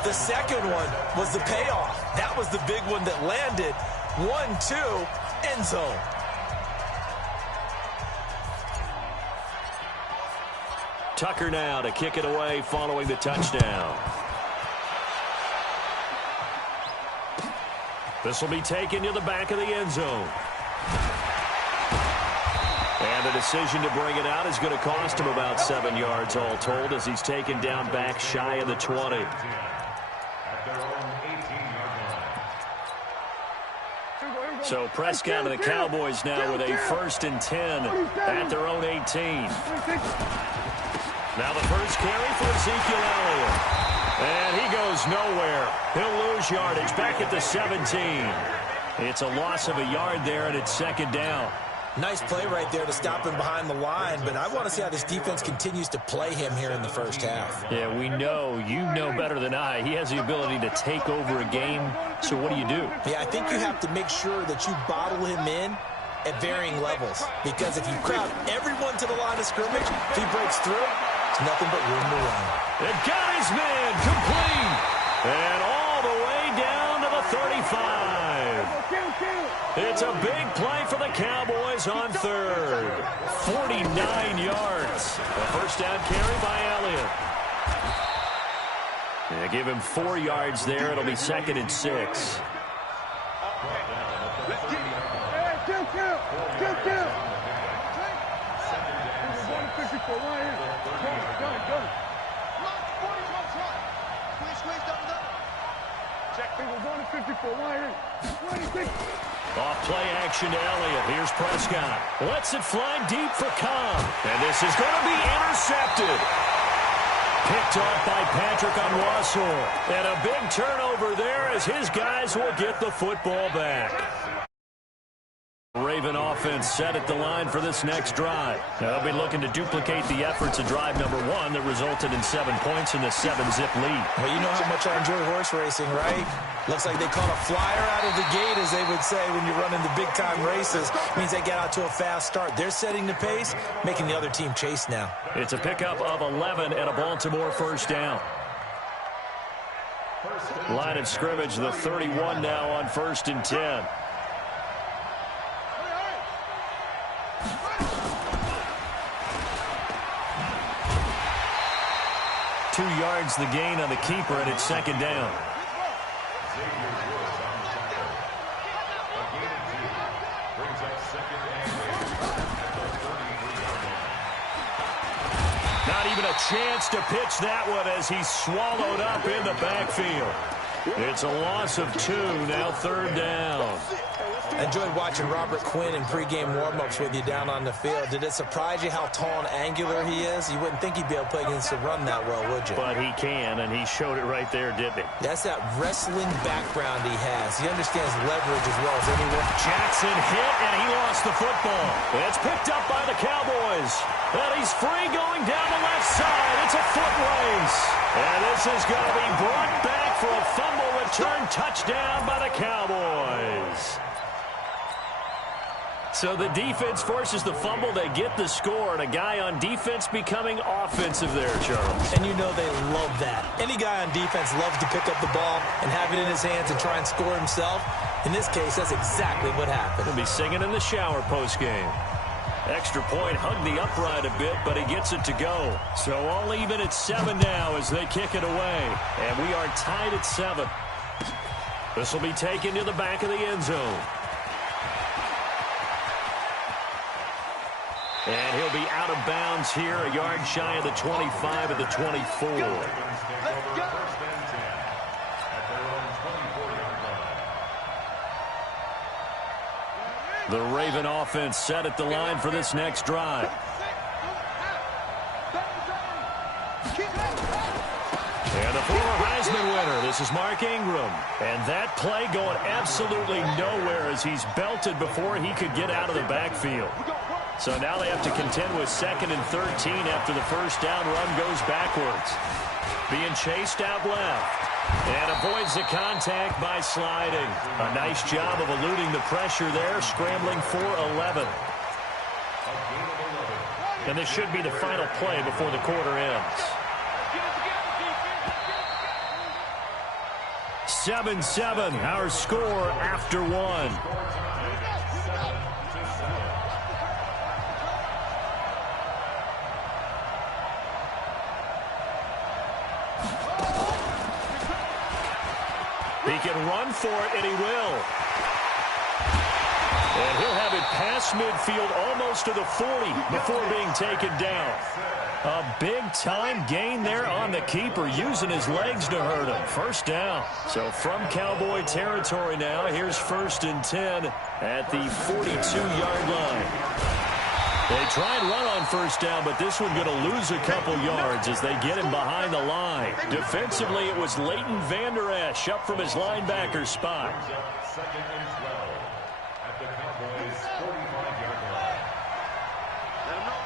the second one was the payoff. That was the big one that landed. 1-2, end zone. Tucker now to kick it away following the touchdown. This will be taken to the back of the end zone. And the decision to bring it out is going to cost him about 7 yards all told as he's taken down back shy of the 20. At their own 18-yard line. So Prescott and the Cowboys now with a 1st and 10 at their own 18. Now the first carry for Ezekiel Elliott. And he goes nowhere. He'll lose yardage back at the 17. It's a loss of a yard there, and it's second down. Nice play right there to stop him behind the line, but I want to see how this defense continues to play him here in the first half. Yeah, we know. You know better than I. He has the ability to take over a game. So what do you do? Yeah, I think you have to make sure that you bottle him in at varying levels, because if you crowd everyone to the line of scrimmage, if he breaks through, it's nothing but room to run. It got his man complete. And all the way down to the 35. It's a big play for the Cowboys on third. 49 yards. A first down carry by Elliott. Yeah, give him 4 yards there. It'll be 2nd and 6. Let's get it. Hey, kill. Off play action to Elliott. Here's Prescott. Lets it fly deep for Cobb. And this is going to be intercepted. Picked off by Patrick Onwuasor. And a big turnover there as his guys will get the football back. Raven offense set at the line for this next drive. They'll be looking to duplicate the efforts of drive number 1 that resulted in 7 points in the 7-zip lead. Well, you know how much I enjoy horse racing, right? Looks like they caught a flyer out of the gate, as they would say when you're running the big-time races. Means they get out to a fast start. They're setting the pace, making the other team chase now. It's a pickup of 11 and a Baltimore first down. Line of scrimmage, the 31 now on 1st and 10. Two yards the gain on the keeper, and it's 2nd down. Not even a chance to pitch that one as he's swallowed up in the backfield. It's a loss of 2, now 3rd down. I enjoyed watching Robert Quinn in pregame warm-ups with you down on the field. Did it surprise you how tall and angular he is? You wouldn't think he'd be able to play against the run that well, would you? But he can, and he showed it right there, didn't he? That's that wrestling background he has. He understands leverage as well as anyone. Jackson hit, and he lost the football. It's picked up by the Cowboys. And he's free going down the left side. It's a foot race. And this is going to be brought back for a fumble return touchdown by the Cowboys. So the defense forces the fumble. They get the score, and a guy on defense becoming offensive there, Charles. And you know they love that. Any guy on defense loves to pick up the ball and have it in his hands and try and score himself. In this case, that's exactly what happened. He'll be singing in the shower postgame. Extra point, hugged the upright a bit, but he gets it to go. So all even at 7 now as they kick it away. And we are tied at 7. This will be taken to the back of the end zone. And he'll be out of bounds here, a yard shy of the 25 at the 24. Let's go. The Raven offense set at the line for this next drive. And the former Heisman winner, this is Mark Ingram. And that play going absolutely nowhere as he's belted before he could get out of the backfield. So now they have to contend with 2nd and 13 after the first down run goes backwards. Being chased out left. And avoids the contact by sliding. A nice job of eluding the pressure there, scrambling for 11. And this should be the final play before the quarter ends. 7-7, our score after 1. He can run for it, and he will. And he'll have it past midfield almost to the 40 before being taken down. A big-time gain there on the keeper, using his legs to hurt him. First down. So from Cowboy territory now, here's 1st and 10 at the 42-yard line. They try and run on first down, but this one going to lose a couple yards as they get him behind the line. Defensively, it was Leighton Vander Esch up from his linebacker spot. 2nd and 12 at the Cowboys' 45-yard line. Let him know.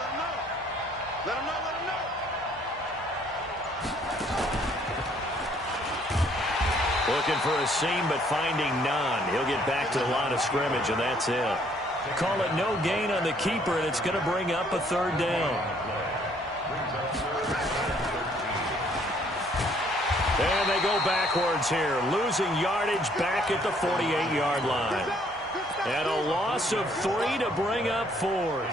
Let him know. Looking for a seam, but finding none. He'll get back to the line of scrimmage, and that's it. Call it no gain on the keeper, and it's going to bring up a 3rd down. And they go backwards here, losing yardage back at the 48-yard line. And a loss of 3 to bring up 4th.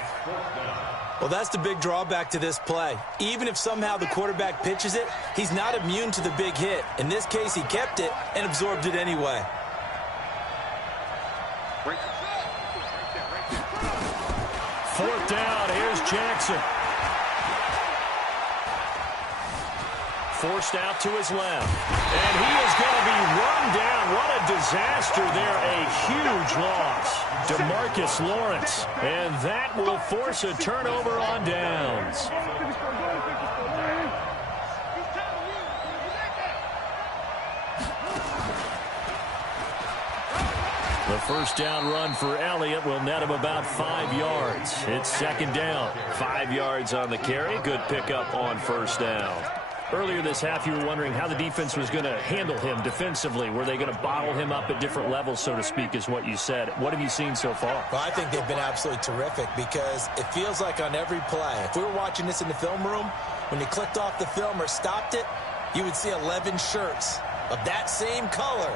Well, that's the big drawback to this play. Even if somehow the quarterback pitches it, he's not immune to the big hit. In this case, he kept it and absorbed it anyway. Fourth down, here's Jackson. Forced out to his left. And he is going to be run down. What a disaster there. A huge loss. DeMarcus Lawrence. And that will force a turnover on downs. The first down run for Elliott will net him about 5 yards. It's second down. 5 yards on the carry. Good pickup on first down. Earlier this half, you were wondering how the defense was going to handle him defensively. Were they going to bottle him up at different levels, so to speak, is what you said. What have you seen so far? Well, I think they've been absolutely terrific because it feels like on every play, if we were watching this in the film room, when you clicked off the film or stopped it, you would see 11 shirts of that same color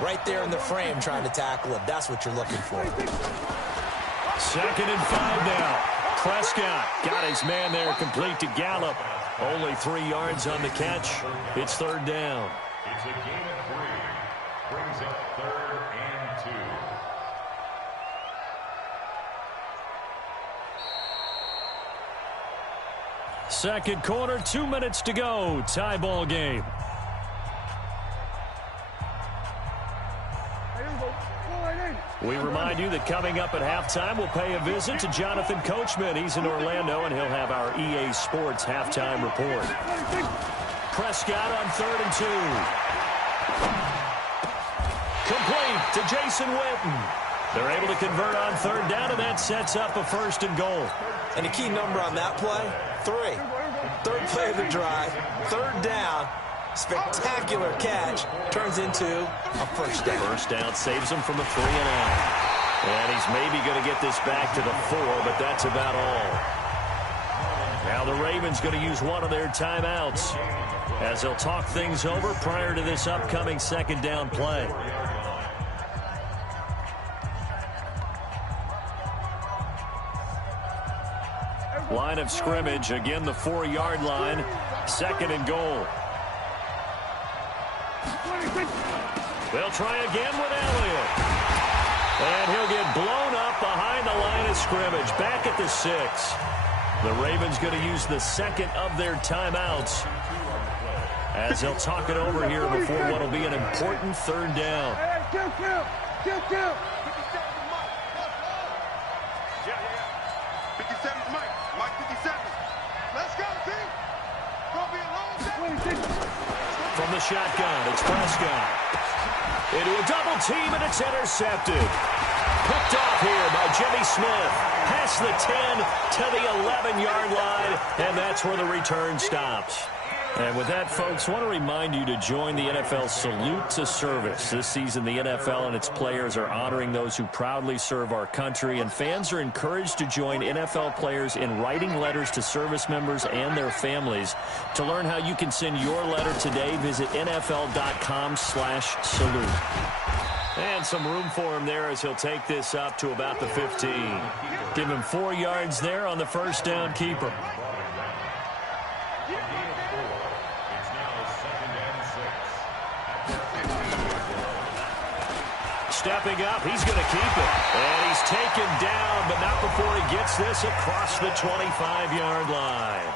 right there in the frame trying to tackle him. That's what you're looking for. 2nd and 5 now. Prescott got his man there complete to Gallup. Only 3 yards on the catch. It's third down. It's a gain of 3. Brings up 3rd and 2. Second quarter, 2 minutes to go. Tie ball game. We remind you that coming up at halftime, we'll pay a visit to Jonathan Coachman. He's in Orlando, and he'll have our EA Sports halftime report. Prescott on 3rd and 2. Complete to Jason Witten. They're able to convert on 3rd down, and that sets up a 1st and goal. And a key number on that play, 3. 3rd play of the drive, 3rd down. Spectacular catch turns into a first down. First down saves him from a 3 and out. And he's maybe going to get this back to the 4, but that's about all. Now the Ravens going to use one of their timeouts as they'll talk things over prior to this upcoming 2nd down play. Line of scrimmage, again the 4-yard line, 2nd and goal. They'll try again with Elliott. And he'll get blown up behind the line of scrimmage. Back at the 6. The Ravens going to use the 2nd of their timeouts as they'll talk it over here before what will be an important 3rd down. From the shotgun, it's Prescott. Into a double team, and it's intercepted. Picked off here by Jimmy Smith. Past the 10 to the 11-yard line, and that's where the return stops. And with that, folks, I want to remind you to join the NFL Salute to Service. This season, the NFL and its players are honoring those who proudly serve our country, and fans are encouraged to join NFL players in writing letters to service members and their families. To learn how you can send your letter today, visit NFL.com/salute. And some room for him there as he'll take this up to about the 15. Give him 4 yards there on the first down keeper. Stepping up, he's going to keep it. And he's taken down, but not before he gets this across the 25-yard line.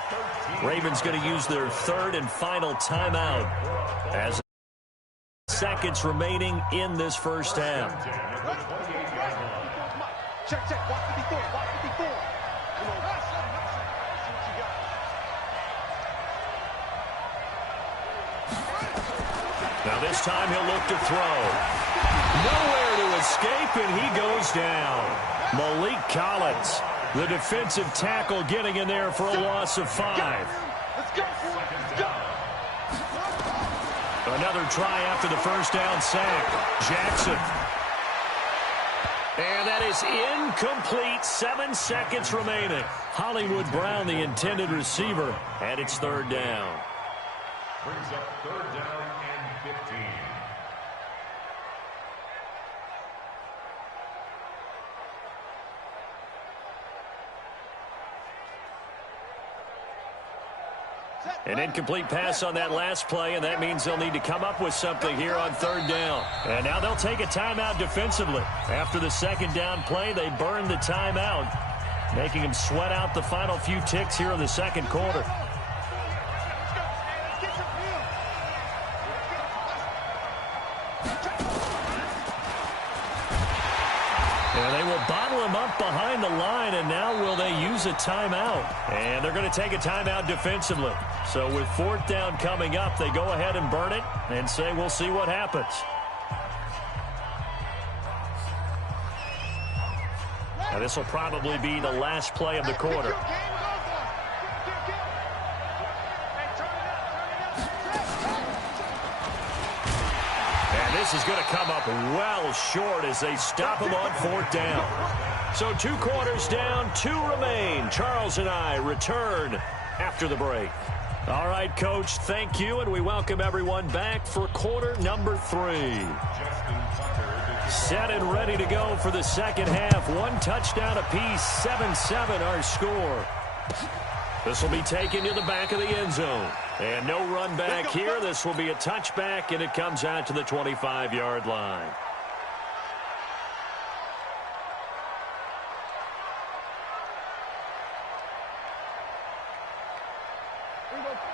Ravens going to use their 3rd and final timeout as seconds remaining in this first half. Check, watch 54, watch 54. Now this time he'll look to throw. Nowhere to escape, and he goes down. Malik Collins, the defensive tackle, getting in there for a loss of 5. Let's go. Another try after the first down sack. Jackson. And that is incomplete. 7 seconds remaining. Hollywood Brown, the intended receiver, and it's 3rd down. Brings up 3rd down and 15. An incomplete pass on that last play, and that means they'll need to come up with something here on third down. And now they'll take a timeout defensively. After the second down play, they burn the timeout, making them sweat out the final few ticks here in the second quarter. And they will bottle him up behind the line, and now will they use a timeout? And they're going to take a timeout defensively. So with fourth down coming up, they go ahead and burn it and say we'll see what happens. Now this will probably be the last play of the quarter. This is going to come up well short as they stop him on fourth down. So 2 quarters down, 2 remain. Charles and I return after the break. All right, Coach, thank you, and we welcome everyone back for quarter number 3. Set and ready to go for the second half. 1 touchdown apiece, 7-7 our score. This will be taken to the back of the end zone. And no run back here. This will be a touchback, and it comes out to the 25-yard line.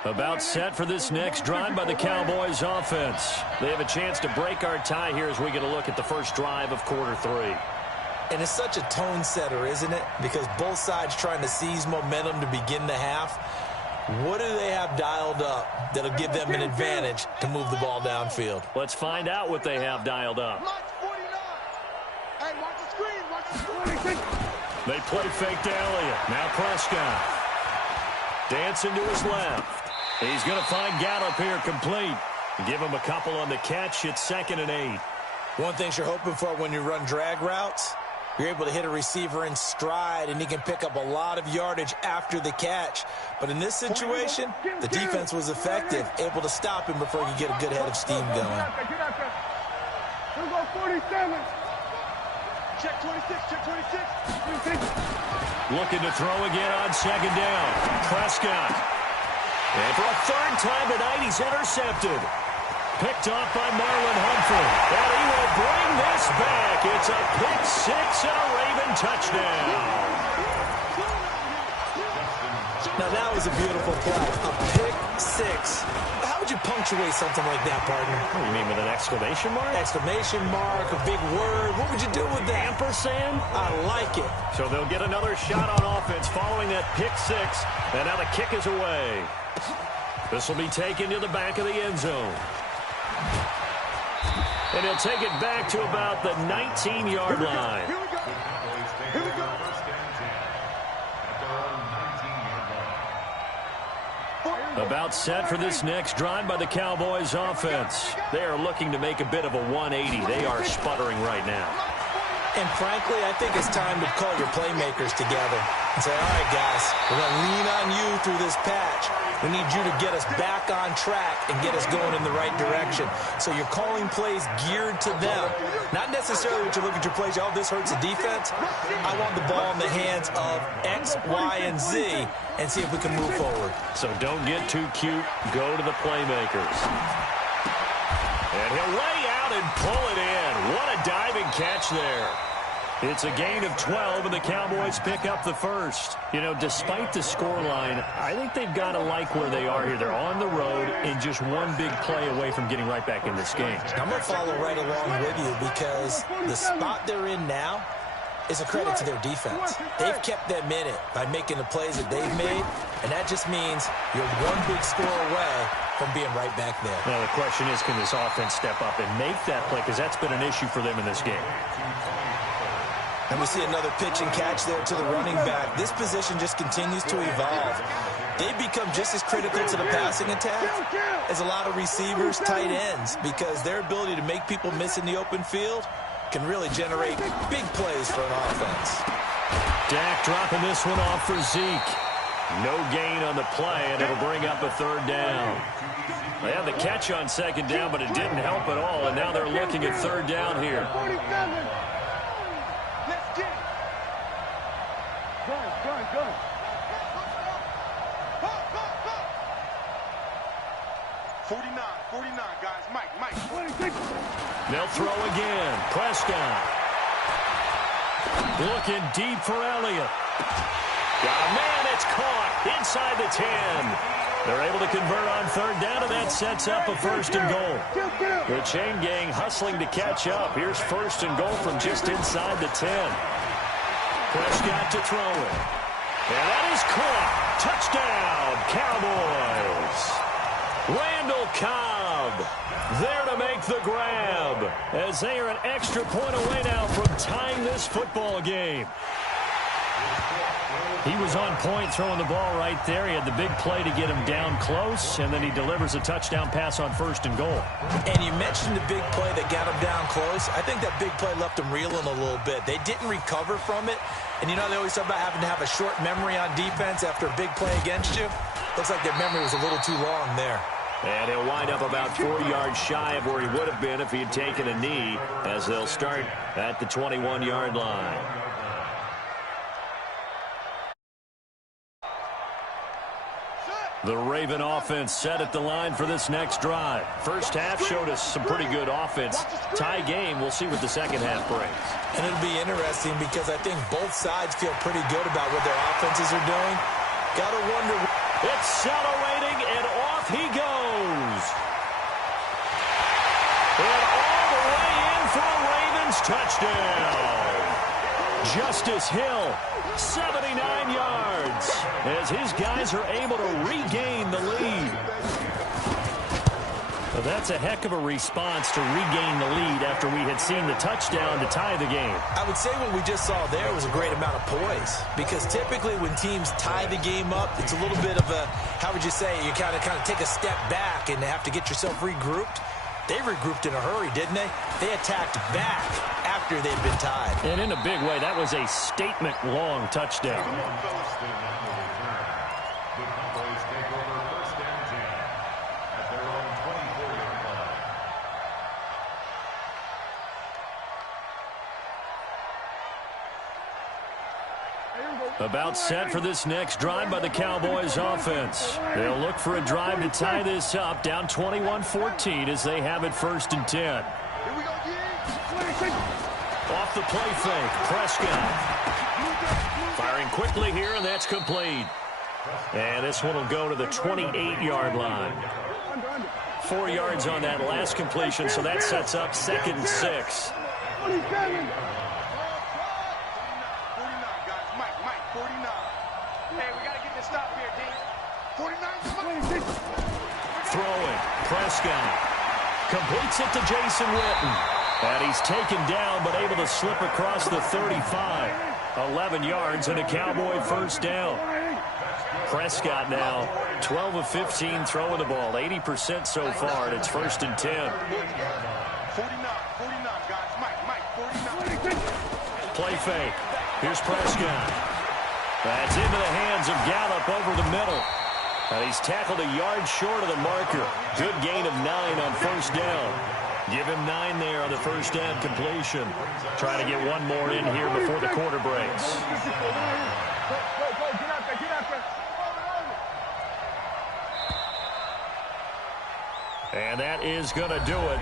About set for this next drive by the Cowboys offense. They have a chance to break our tie here as we get a look at the first drive of quarter 3. And it's such a tone setter, isn't it? Because both sides trying to seize momentum to begin the half. What do they have dialed up that'll give them an advantage to move the ball downfield? Let's find out what they have dialed up. Hey, watch the screen. Watch the screen. They play fake to Elliott. Now Prescott. Dancing to his left. He's going to find Gallup here complete. Give him a couple on the catch. It's 2nd and 8. One thing you're hoping for when you run drag routes, you're able to hit a receiver in stride, and he can pick up a lot of yardage after the catch. But in this situation, the defense was effective, able to stop him before he could get a good head of steam going. Here go 47. Check 26, check 26. Looking to throw again on second down. Prescott. And for a third time tonight, he's intercepted. Picked off by Marlon Humphrey. And he will bring this back. It's a pick 6 and a Raven touchdown. Now that was a beautiful play. A pick 6. How would you punctuate something like that, partner? What do you mean, with an exclamation mark? Exclamation mark, a big word. What would you do with that? Ampersand? I like it. So they'll get another shot on offense following that pick 6. And now the kick is away. This will be taken to the back of the end zone. And he'll take it back to about the 19-yard line. Here we go. Here we go. About set for this next drive by the Cowboys offense. They are looking to make a bit of a 180. They are sputtering right now. And frankly, I think it's time to call your playmakers together and say, all right, guys, we're going to lean on you through this patch. We need you to get us back on track and get us going in the right direction. So you're calling plays geared to them. Not necessarily what you look at your plays, oh, this hurts the defense. I want the ball in the hands of X, Y, and Z and see if we can move forward. So don't get too cute. Go to the playmakers. And he'll lay out and pull it in. What a diving catch there. It's a gain of 12, and the Cowboys pick up the first. You know, despite the scoreline, I think they've got to like where they are here. They're on the road and just one big play away from getting right back in this game. I'm going to follow right along with you because the spot they're in now is a credit to their defense. They've kept them in it by making the plays that they've made, and that just means you're one big score away from being right back there. Now, the question is, can this offense step up and make that play? Because that's been an issue for them in this game. And we see another pitch and catch there to the running back. This position just continues to evolve. They've become just as critical to the passing attack as a lot of receivers, tight ends, because their ability to make people miss in the open field can really generate big plays for an offense. Dak dropping this one off for Zeke. No gain on the play, and it'll bring up a third down. They had the catch on second down, but it didn't help at all, and now they're looking at third down here. Let's get it. Go. They'll throw again. Prescott. Looking deep for Elliott. Got a man. It's caught inside the 10. They're able to convert on third down, and that sets up a first and goal. The chain gang hustling to catch up. Here's first and goal from just inside the 10. Prescott to throw it. And that is caught. Touchdown, Cowboys. Randall Cobb there to make the grab as they are an extra point away now from tying this football game. He was on point throwing the ball right there. He had the big play to get him down close, and then he delivers a touchdown pass on first and goal. And you mentioned the big play that got him down close. I think that big play left him reeling a little bit. They didn't recover from it. And you know they always talk about having to have a short memory on defense after a big play against you. Looks like their memory was a little too long there. And he'll wind up about 4 yards shy of where he would have been if he had taken a knee, as they'll start at the 21-yard line. The Raven offense set at the line for this next drive. First half showed us some pretty good offense. Tie game, we'll see what the second half brings. And it'll be interesting because I think both sides feel pretty good about what their offenses are doing. Gotta wonder. Accelerating, and off he goes. And all the way in for a Ravens touchdown. Justice Hill, 79 yards, as his guys are able to regain the lead. Well, that's a heck of a response to regain the lead after we had seen the touchdown to tie the game. I would say what we just saw there was a great amount of poise, because typically when teams tie the game up, it's a little bit of a, how would you say, you kind of take a step back and have to get yourself regrouped. They regrouped in a hurry, didn't they? They attacked back after they'd been tied. And in a big way, that was a statement-long touchdown. About set for this next drive by the Cowboys offense. They'll look for a drive to tie this up, down 21-14 as they have it first and 10. Off the play fake, Prescott. Firing quickly here, and that's complete. And this one will go to the 28-yard line. 4 yards on that last completion, so that sets up second and 6. Throwing, Prescott completes it to Jason Witten. And he's taken down, but able to slip across the 35. 11 yards and a Cowboy first down. Prescott now 12 of 15 throwing the ball, 80% so far, and it's first and 10. Play fake. Here's Prescott. That's into the hands of Gallup over the middle. And he's tackled a yard short of the marker. Good gain of 9 on first down. Give him 9 there on the first down completion. Trying to get one more in here before the quarter breaks. And that is going to do it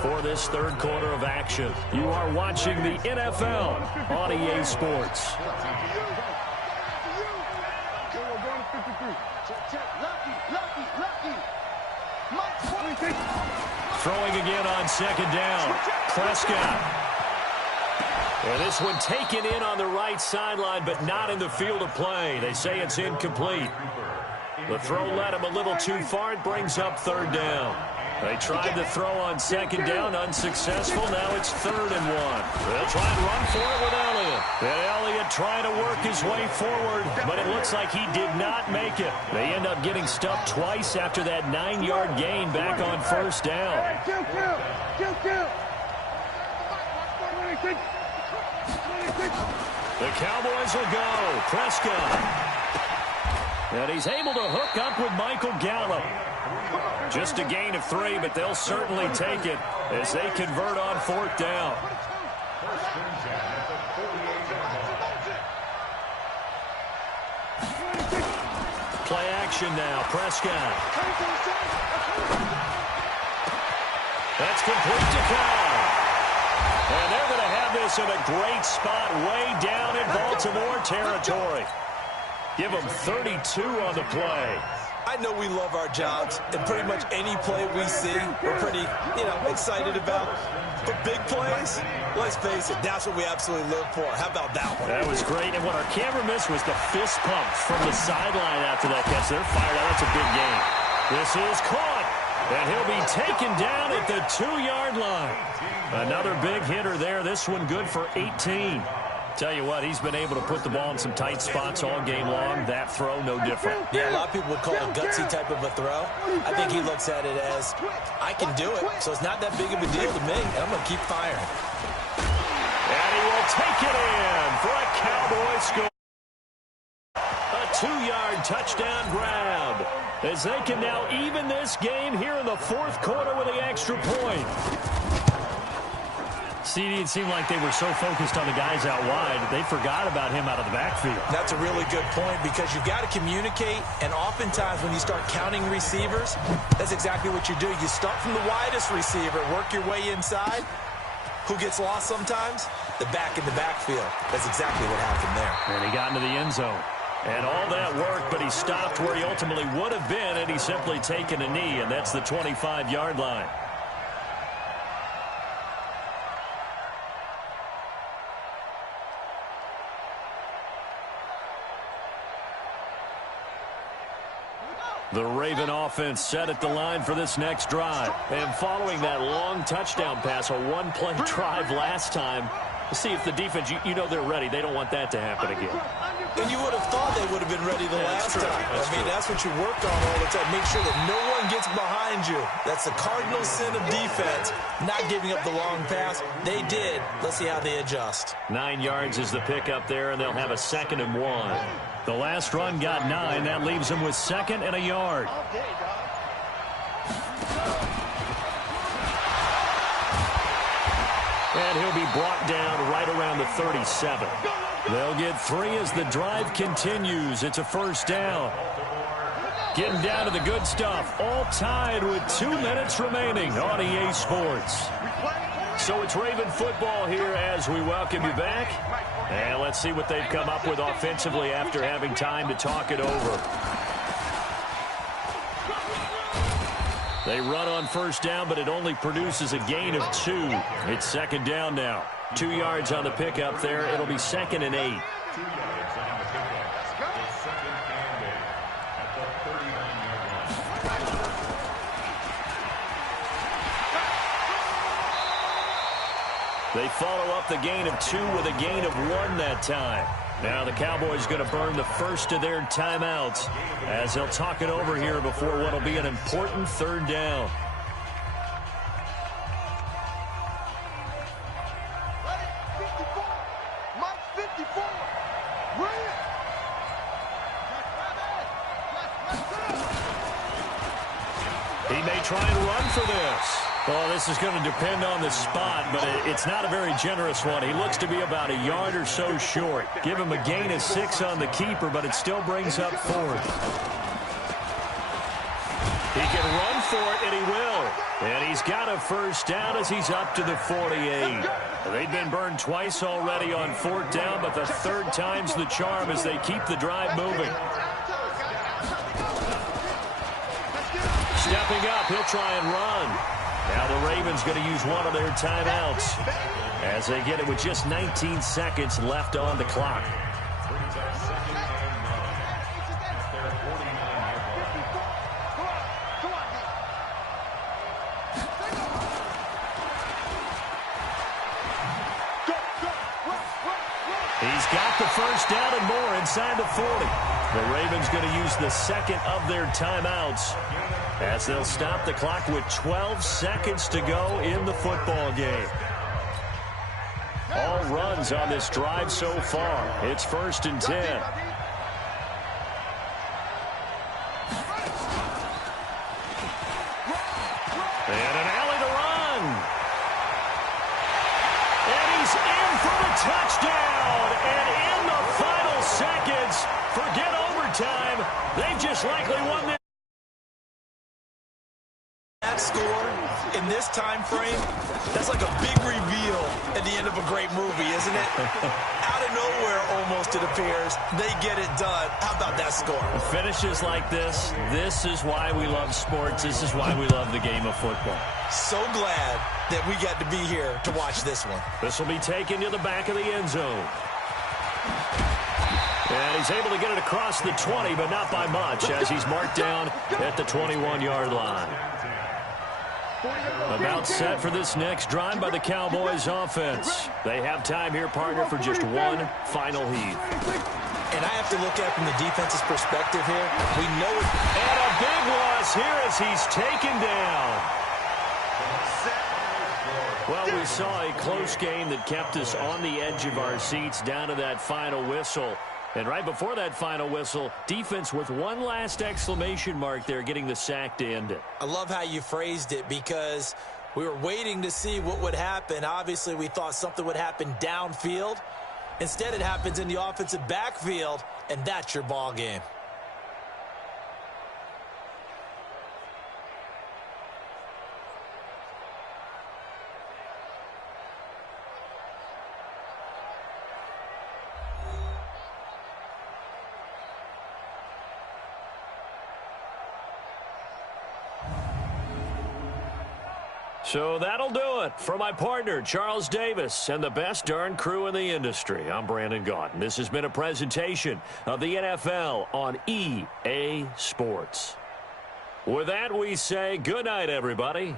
for this third quarter of action. You are watching the NFL on EA Sports. Throwing again on second down. Prescott. And this one taken in on the right sideline, but not in the field of play. They say it's incomplete. The throw led him a little too far. It brings up third down. They tried to throw on second down, unsuccessful. Now it's 3rd and 1. They'll try and run for it with Elliott. And Elliott trying to work his way forward, but it looks like he did not make it. They end up getting stuffed twice after that 9-yard gain back on first down. The Cowboys will go. Prescott. And he's able to hook up with Michael Gallup. Just a gain of 3, but they'll certainly take it as they convert on 4th down. Play action now, Prescott. That's complete to Kyle. And they're going to have this in a great spot way down in Baltimore territory. Give them 32 on the play. I know we love our jobs, and pretty much any play we see, we're pretty, excited about. But big plays, let's face it, that's what we absolutely live for. How about that one? That was great, and what our camera missed was the fist pump from the sideline after that catch. They're fired out. That's a big game. This is caught, and he'll be taken down at the 2-yard line. Another big hitter there. This one good for 18. Tell you what, he's been able to put the ball in some tight spots all game long. That throw, no different. Yeah, a lot of people would call it a gutsy type of a throw. I think he looks at it as, I can do it, so it's not that big of a deal to me, and I'm going to keep firing. And he will take it in for a Cowboy score. A 2-yard touchdown grab, as they can now even this game here in the fourth quarter with the extra point. CD, it seemed like they were so focused on the guys out wide, they forgot about him out of the backfield. That's a really good point, because you've got to communicate, and oftentimes when you start counting receivers, that's exactly what you do. You start from the widest receiver, work your way inside. Who gets lost sometimes? The back in the backfield. That's exactly what happened there. And he got into the end zone. And all that work, but he stopped where he ultimately would have been, and he's simply taken a knee, and that's the 25-yard line. The Raven offense set at the line for this next drive. And following that long touchdown pass, a one-play drive last time, see if the defense, you know they're ready. They don't want that to happen again. And you would have thought they would have been ready the last time. That's what you work on all the time. Make sure that no one gets behind you. That's the cardinal sin of defense, not giving up the long pass. They did. Let's see how they adjust. 9 yards is the pickup there, and they'll have a 2nd and 1. The last run got 9. That leaves them with 2nd and a yard. And he'll be brought down right around the 37. They'll get 3 as the drive continues. It's a first down. Getting down to the good stuff. All tied with 2 minutes remaining on EA Sports. So it's Raven football here as we welcome you back. And let's see what they've come up with offensively after having time to talk it over. They run on first down, but it only produces a gain of 2. It's 2nd down now. 2 yards on the pickup there. It'll be 2nd and 8. 2 yards on the pickup. It's 2nd and 8 at the 39-yard line. They follow up the gain of 2 with a gain of 1 that time. Now the Cowboys going to burn the first of their timeouts as they'll talk it over here before what will be an important 3rd down. He may try and run for this. Well, this is going to depend on the spot, but it's not a very generous one. He looks to be about a yard or so short. Give him a gain of 6 on the keeper, but it still brings up 4th. He can run for it, and he will. And he's got a first down as he's up to the 48. They've been burned twice already on 4th down, but the 3rd time's the charm as they keep the drive moving. Stepping up, he'll try and run. Now the Ravens going to use one of their timeouts as they get it with just 19 seconds left on the clock. He's got the first down and more inside the 40. The Ravens going to use the 2nd of their timeouts as they'll stop the clock with 12 seconds to go in the football game. All runs on this drive so far. It's 1st and 10. And an alley to run. And he's in for the touchdown. And in the final seconds, forget overtime. They've just likely won this. That score in this time frame, that's like a big reveal at the end of a great movie, isn't it? Out of nowhere, almost, it appears, they get it done. How about that score? Finishes like this is why we love sports. This is why we love the game of football. So glad that we got to be here to watch this one. This will be taken to the back of the end zone. And he's able to get it across the 20, but not by much, as he's marked down at the 21-yard line. About set for this next drive by the Cowboys offense. They have time here, partner, for just one final heave. And I have to look at it from the defense's perspective here. We know it. And a big loss here as he's taken down. Well, we saw a close game that kept us on the edge of our seats down to that final whistle. And right before that final whistle, defense with one last exclamation mark there, getting the sack to end it. I love how you phrased it, because we were waiting to see what would happen. Obviously, we thought something would happen downfield. Instead, it happens in the offensive backfield, and that's your ball game. So that'll do it for my partner, Charles Davis, and the best darn crew in the industry. I'm Brandon Gaudin. This has been a presentation of the NFL on EA Sports. With that, we say good night, everybody.